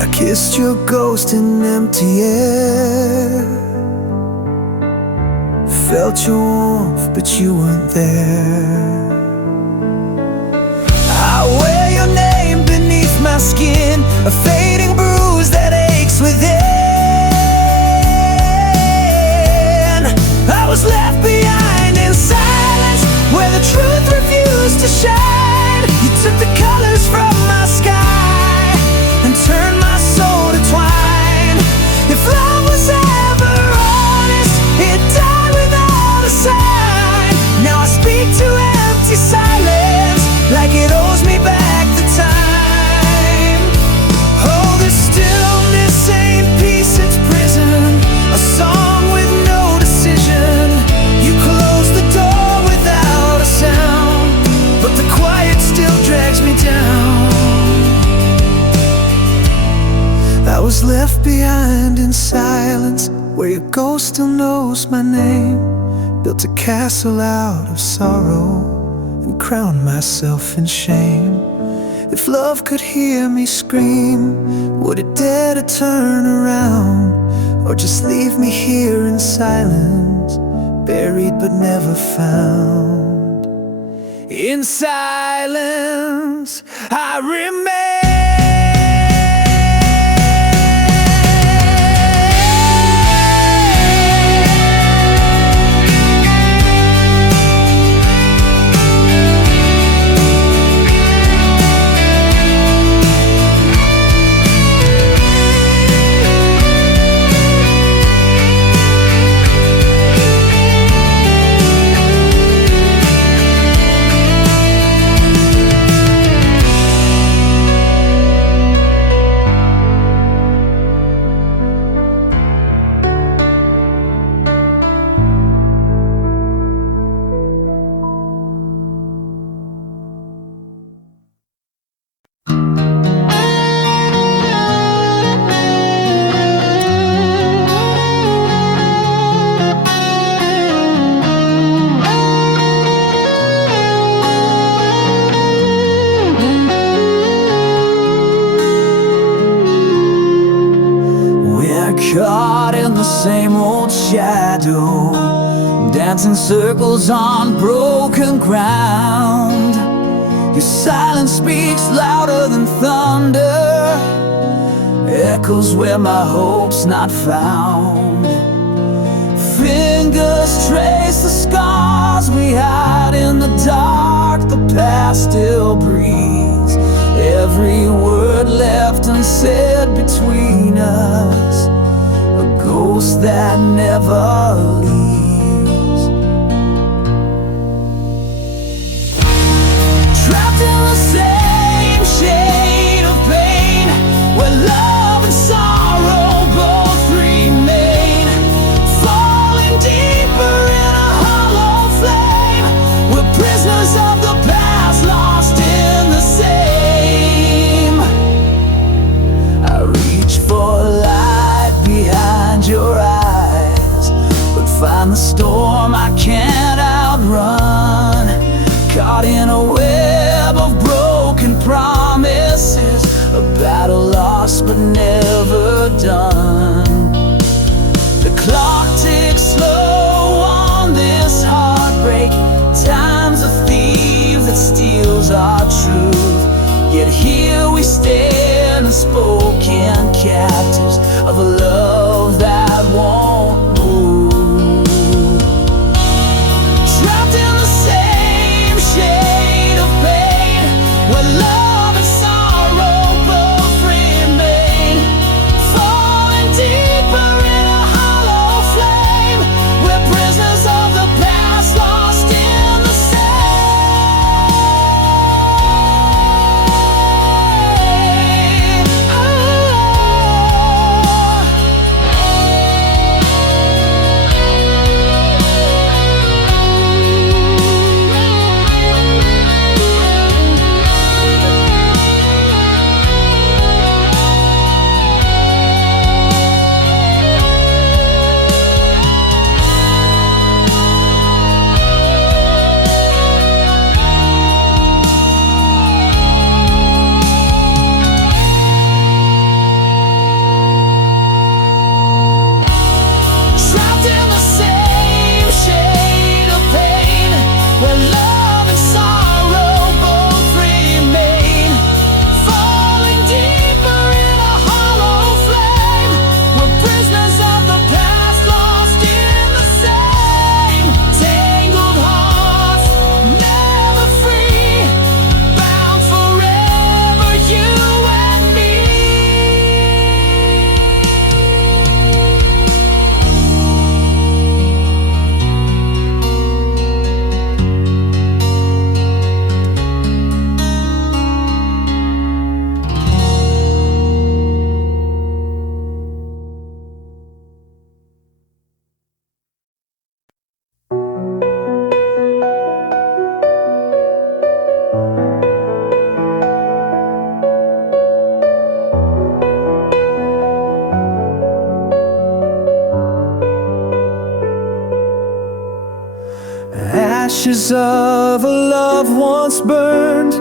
I kissed your ghost in empty air, felt your warmth, but you weren't there. I wear your name beneath my skin, a fading bruise that aches within. I was left behind in silence, where the truth refused to shine. You took the colors from my sky and turned my soul to twine. If love was ever honest, it died without a sign. Now I speak to empty silence, like it owes me back the time. Oh, this stillness ain't peace, it's prison, a song with no decision. You close the door without a sound, but the quiet still drags me down. I was left behind in silence, where your ghost still knows my name. Built a castle out of sorrow and crowned myself in shame. If love could hear me scream, would it dare to turn around, or just leave me here in silence, buried but never found? In silence I remain. Caught in the same old shadow, dancing circles on broken ground. Your silence speaks louder than thunder, echoes where my hope's not found. Fingers trace the scars we hide in the dark, the past still breathes. Every word left unsaid between us, a ghost that never leaves. Trapped in the same shade of pain, where love and sorrow both remain. Falling deeper in a hollow flame, we're prisoners of the past, lost in the same. I reach for light behind your eyes, but find the storm I can't outrun. Caught in a web of broken promises, a battle lost but never done. The clock ticks slow on this heartbreak. Time's a thief that steals our truth, yet here we stand, unspoken captives of a love that won't move. Trapped in the same shade of pain, where love and sorrow both remain. Falling deeper in a hollow flame, we're prisoners of the past, lost in the same. ashes of a love once burned.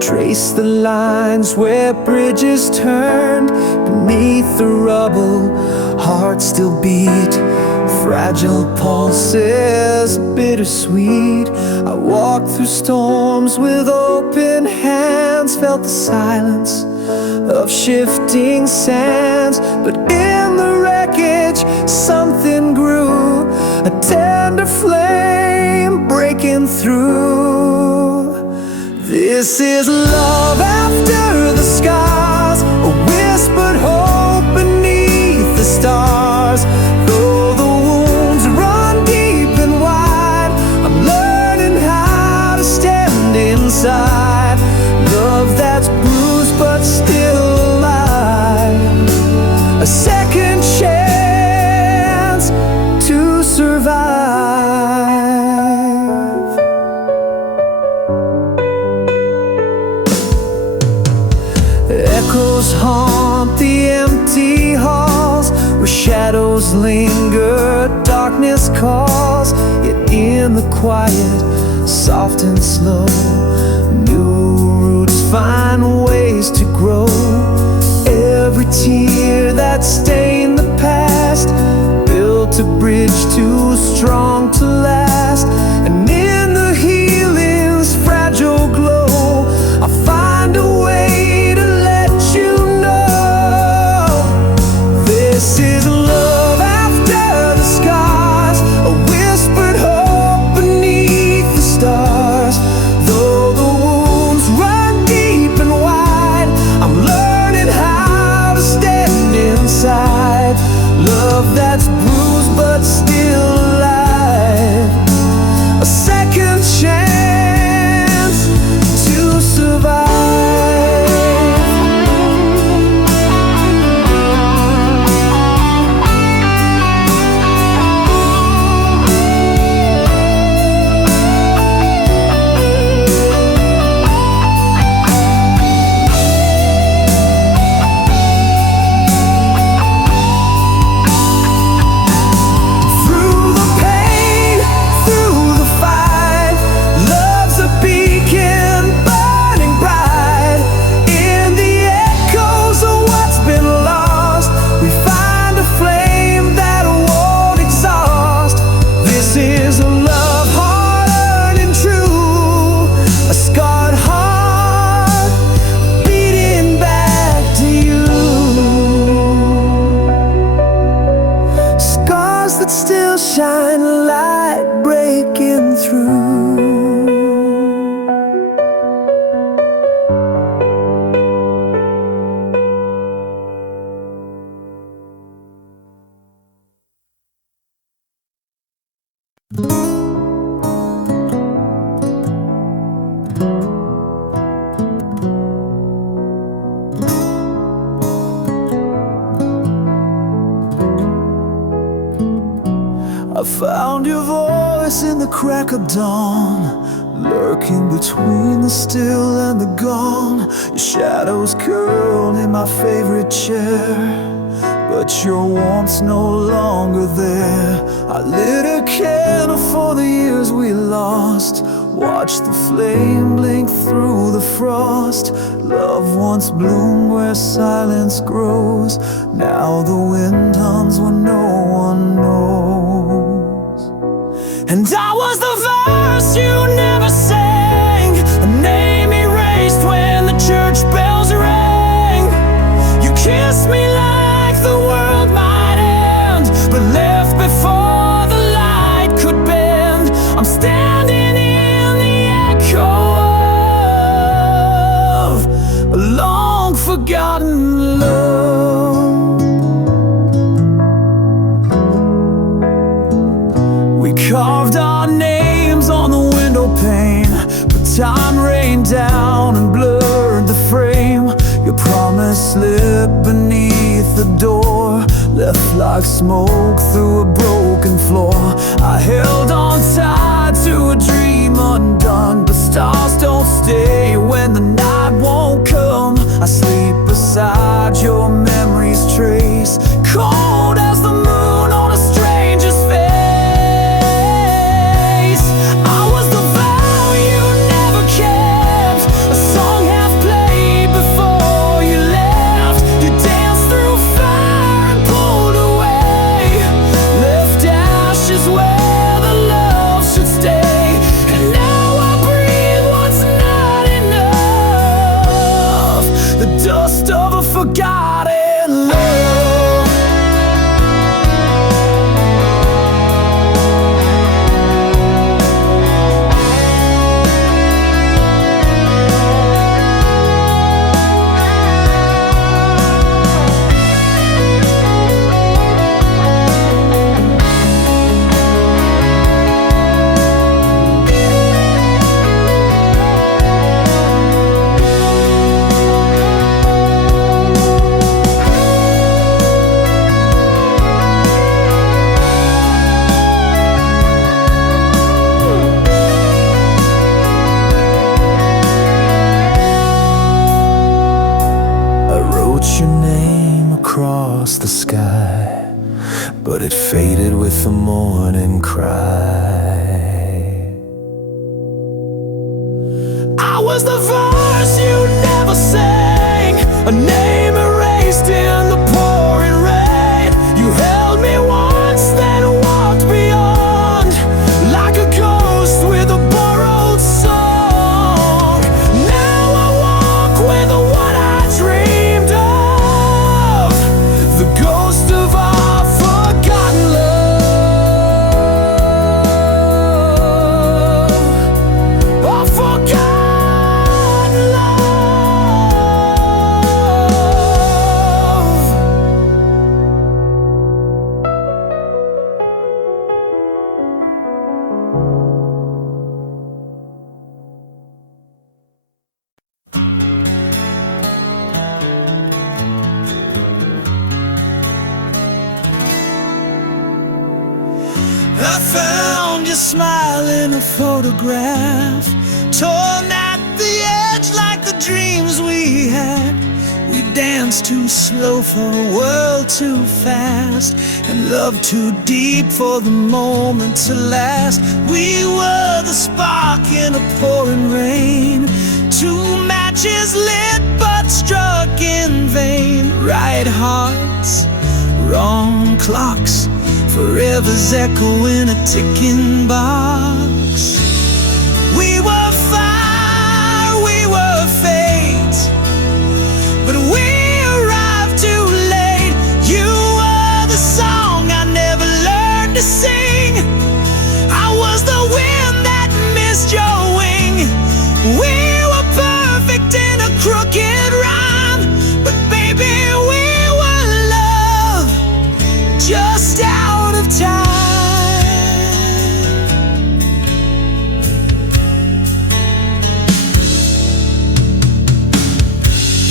Trace the lines where bridges turned. Beneath the rubble, hearts still beat. Fragile pulses, bittersweet. I walked through storms with open hands. Felt the silence of shifting sands. But in the wreckage, something grew. A tender flame breaking through. This is love after the scars, a whispered hope beneath the stars. Though the wounds run deep and wide, I'm learning how to stand inside. Love that's bruised but still alive. A second chance to survive. Echoes haunt the empty halls, where shadows linger, darkness calls. Yet in the quiet, soft and slow, new roots find ways to grow. Every tear that stained the past built a bridge too strong to last. And in the healing's fragile glow, I find a way to let you know. This is love after the scars, a whispered hope beneath the stars. Though the wounds run deep and wide, I'm learning how to stand inside. Love that's bruised but still alive. A second chance to survive. Through the pain, through the fight, love's a beacon burning bright. In the echoes of what's been lost, we find a flame that won't exhaust. This is a love hard and true, a scarred heart beating back to you. Scars that still shine a light breaking through. I found your voice in the crack of dawn, lurking between the still and the gone. Your shadows curled in my favorite chair, but your warmth's no longer there. I lit a candle for the years we lost, watched the flame blink through the frost. Love once bloomed where silence grows, now the wind hums when no one knows. And I was the verse you never sang, a name erased when the church bells rang. You kissed me like the world might end, but left before the light could bend. I'm standing in the echo of a long forgotten love. We carved our names on the window pane, but time rained down and blurred the frame. Your promise slipped beneath the door, left like smoke through a broken floor. I held on tight to a dream undone, but stars don't stay when the night won't come. I sleep beside your memory's trace, cold as the moon on a stranger's face. I was the across the sky, but it faded with the morning cry. I was the verse you never sang, a name erased in the pouring rain. You held me once, then walked beyond, like a ghost with a borrowed song. Now I walk with what I dreamed of, the ghost of our forgotten love, our forgotten. I found your smile in a photograph, torn at the edge like the dreams we had. We danced too slow for a world too fast, and love too deep for the moment to last. We were the spark in a pouring rain, two matches lit but struck in vain. Right hearts, wrong clocks, forever's echo in a ticking box. We were fire, we were fate, but we arrived too late. You were the song I never learned to sing. I was the wind that missed your wing. We were perfect in a crooked rhyme, but baby, we were love just out of time.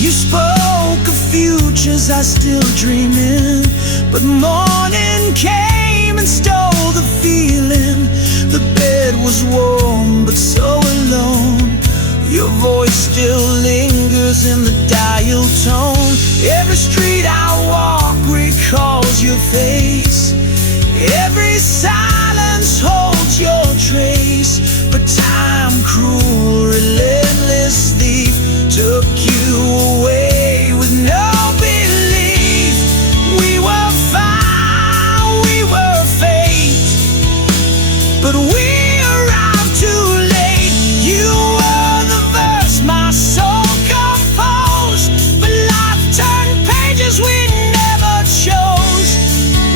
You spoke of futures I still dream in, but morning came and stole the feeling. The bed was warm but so alone. Your voice still lingers in the dial tone. Every street I walk recalls your face. Every silence holds your trace. But time, cruel, relentless thief, took you away with no belief. We were fire, we were fate, but we arrived too late. You were the verse my soul composed, but life turned pages we never chose.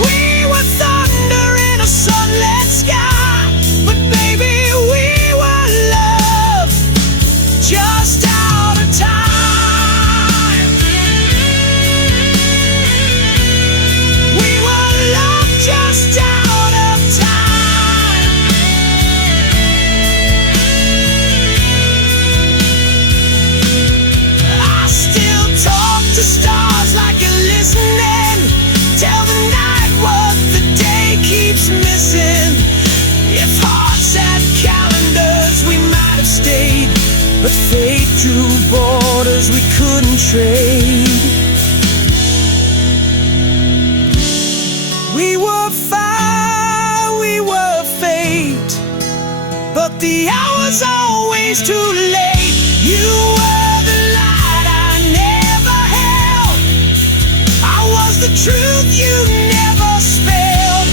We were thunder in a sunlit sky, but baby, we were love just out of time. We were love just out of time. I still talk to stars like you're listening. Tell the night what the day keeps missing. If hearts had calendars, we might have stayed, but fate drew borders we couldn't trade. We were fire, we were fate, but the hour's always too late. You were the light I never held. I was the truth you never spelled.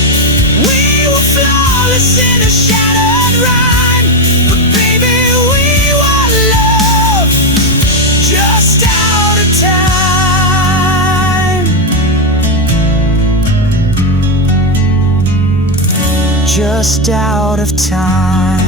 We were flawless in a shattered rhyme, but baby, we were love just out of time. Just out of time.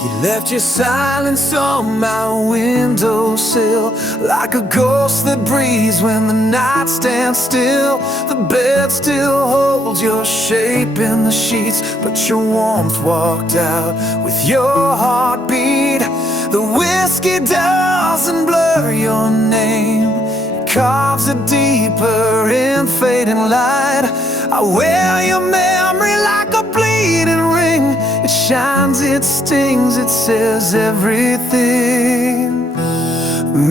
You left your silence on my windowsill, like a ghost that breathes when the night stands still. The bed still holds your shape in the sheets, but your warmth walked out with your heartbeat. The whiskey doesn't blur your name, it carves it deeper in fading light. I wear your memory like a bleeding ring. It shines, it stings, it says everything.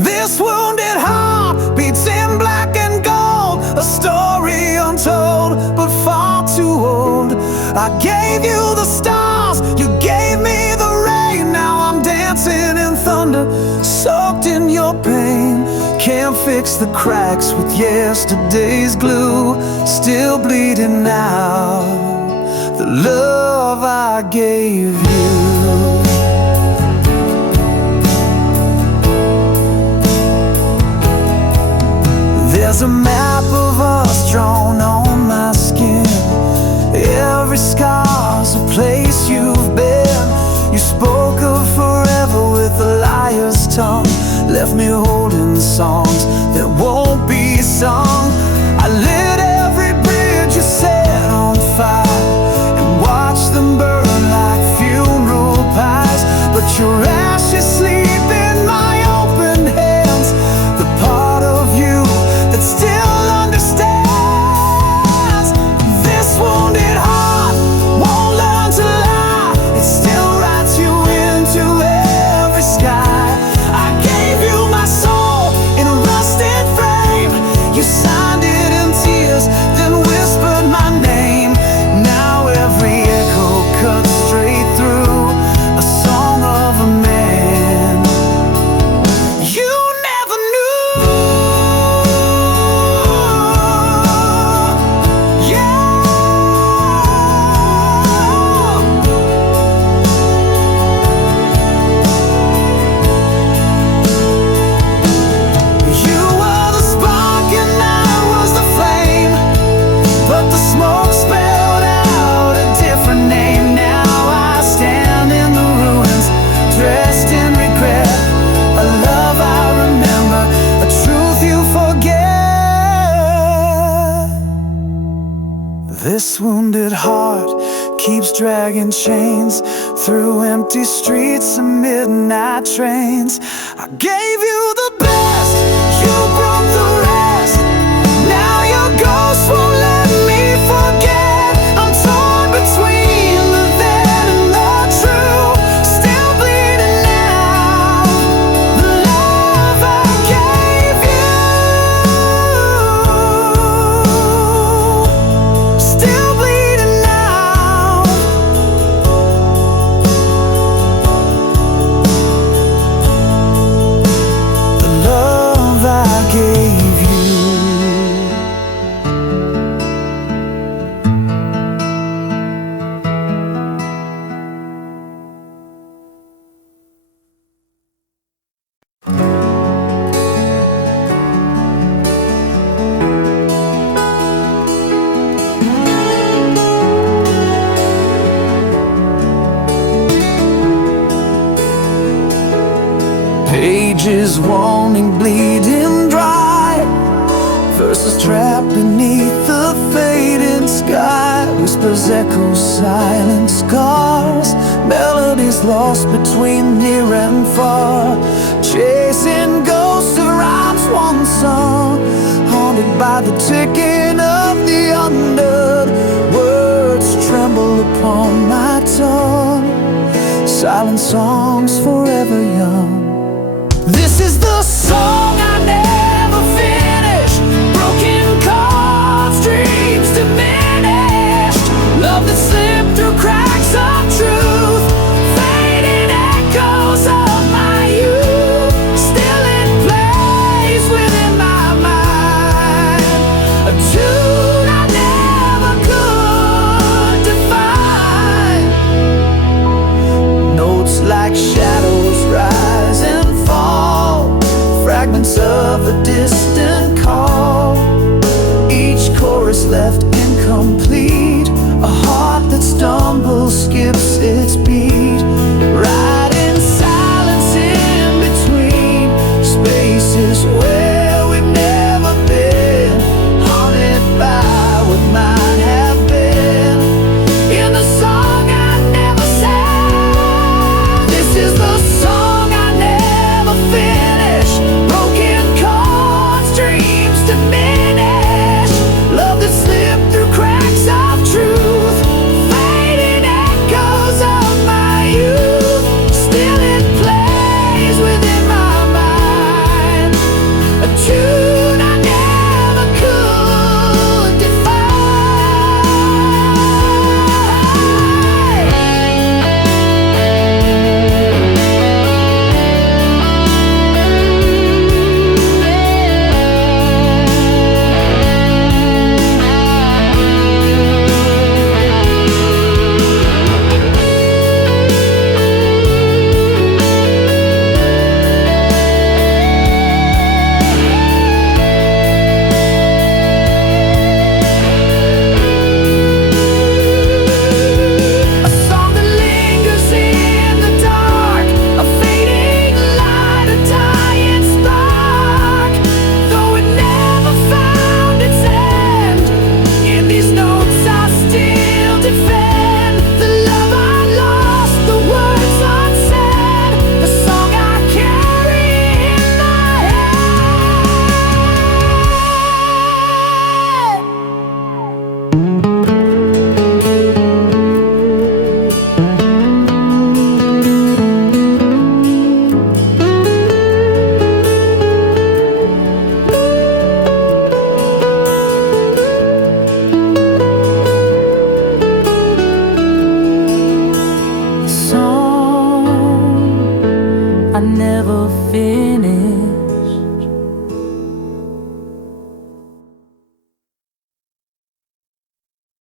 This wounded heart beats in black and gold, a story untold but far too old. I gave you the stars, you gave me the rain. Now I'm dancing in thunder, soaked in your pain. Can't fix the cracks with yesterday's glue, still bleeding now, the love I gave you. There's a map of us drawn on my skin. Every scar's a place you've been. You spoke of forever with a liar's tongue, left me holding songs that won't be sung. I lit every bridge you set on fire and watched them burn like funeral pies. But your ashes sleep in my open hands, the part of you that still understands. This wounded heart won't learn to lie, it still writes you into every sky. I gave you my soul in a rusted frame. You signed it in tears, then whispered my name. Now every echo cuts straight through a song of a man you never knew. You were the spark and I was the flame, but the smoke spelled out a different name. Now I stand in the ruins, dressed in regret, a love I remember, a truth you forget. This wounded heart keeps dragging chains through empty streets and midnight trains. I gave you the best, you broke the rest. Now your ghost won't let me forget. I'm torn between the then and the true, still bleeding now, the love I gave you, still bleeding now. The love I gave you. Pages wanting bleeding dry, verses trapped beneath the fading sky. Whispers echo silent scars, melodies lost between near and far. Chasing ghosts of rhymes once sung, haunted by the ticking of the undead. Words tremble upon my tongue, silent songs forever young. This is the song I never finished. Broken chords, dreams diminished, love that slipped through cracks of truth, fading echoes of my youth, still in place within my mind. A tune I never could define. Notes like shadows rise and fall, fragments of a distant call. Each chorus left incomplete, a heart that stumbles, skips its beat. Right in silence in between spaces where we've never been, haunted by what might have been. In the song I never sang, this is the song I never finished. Broken chords, dreams never finish.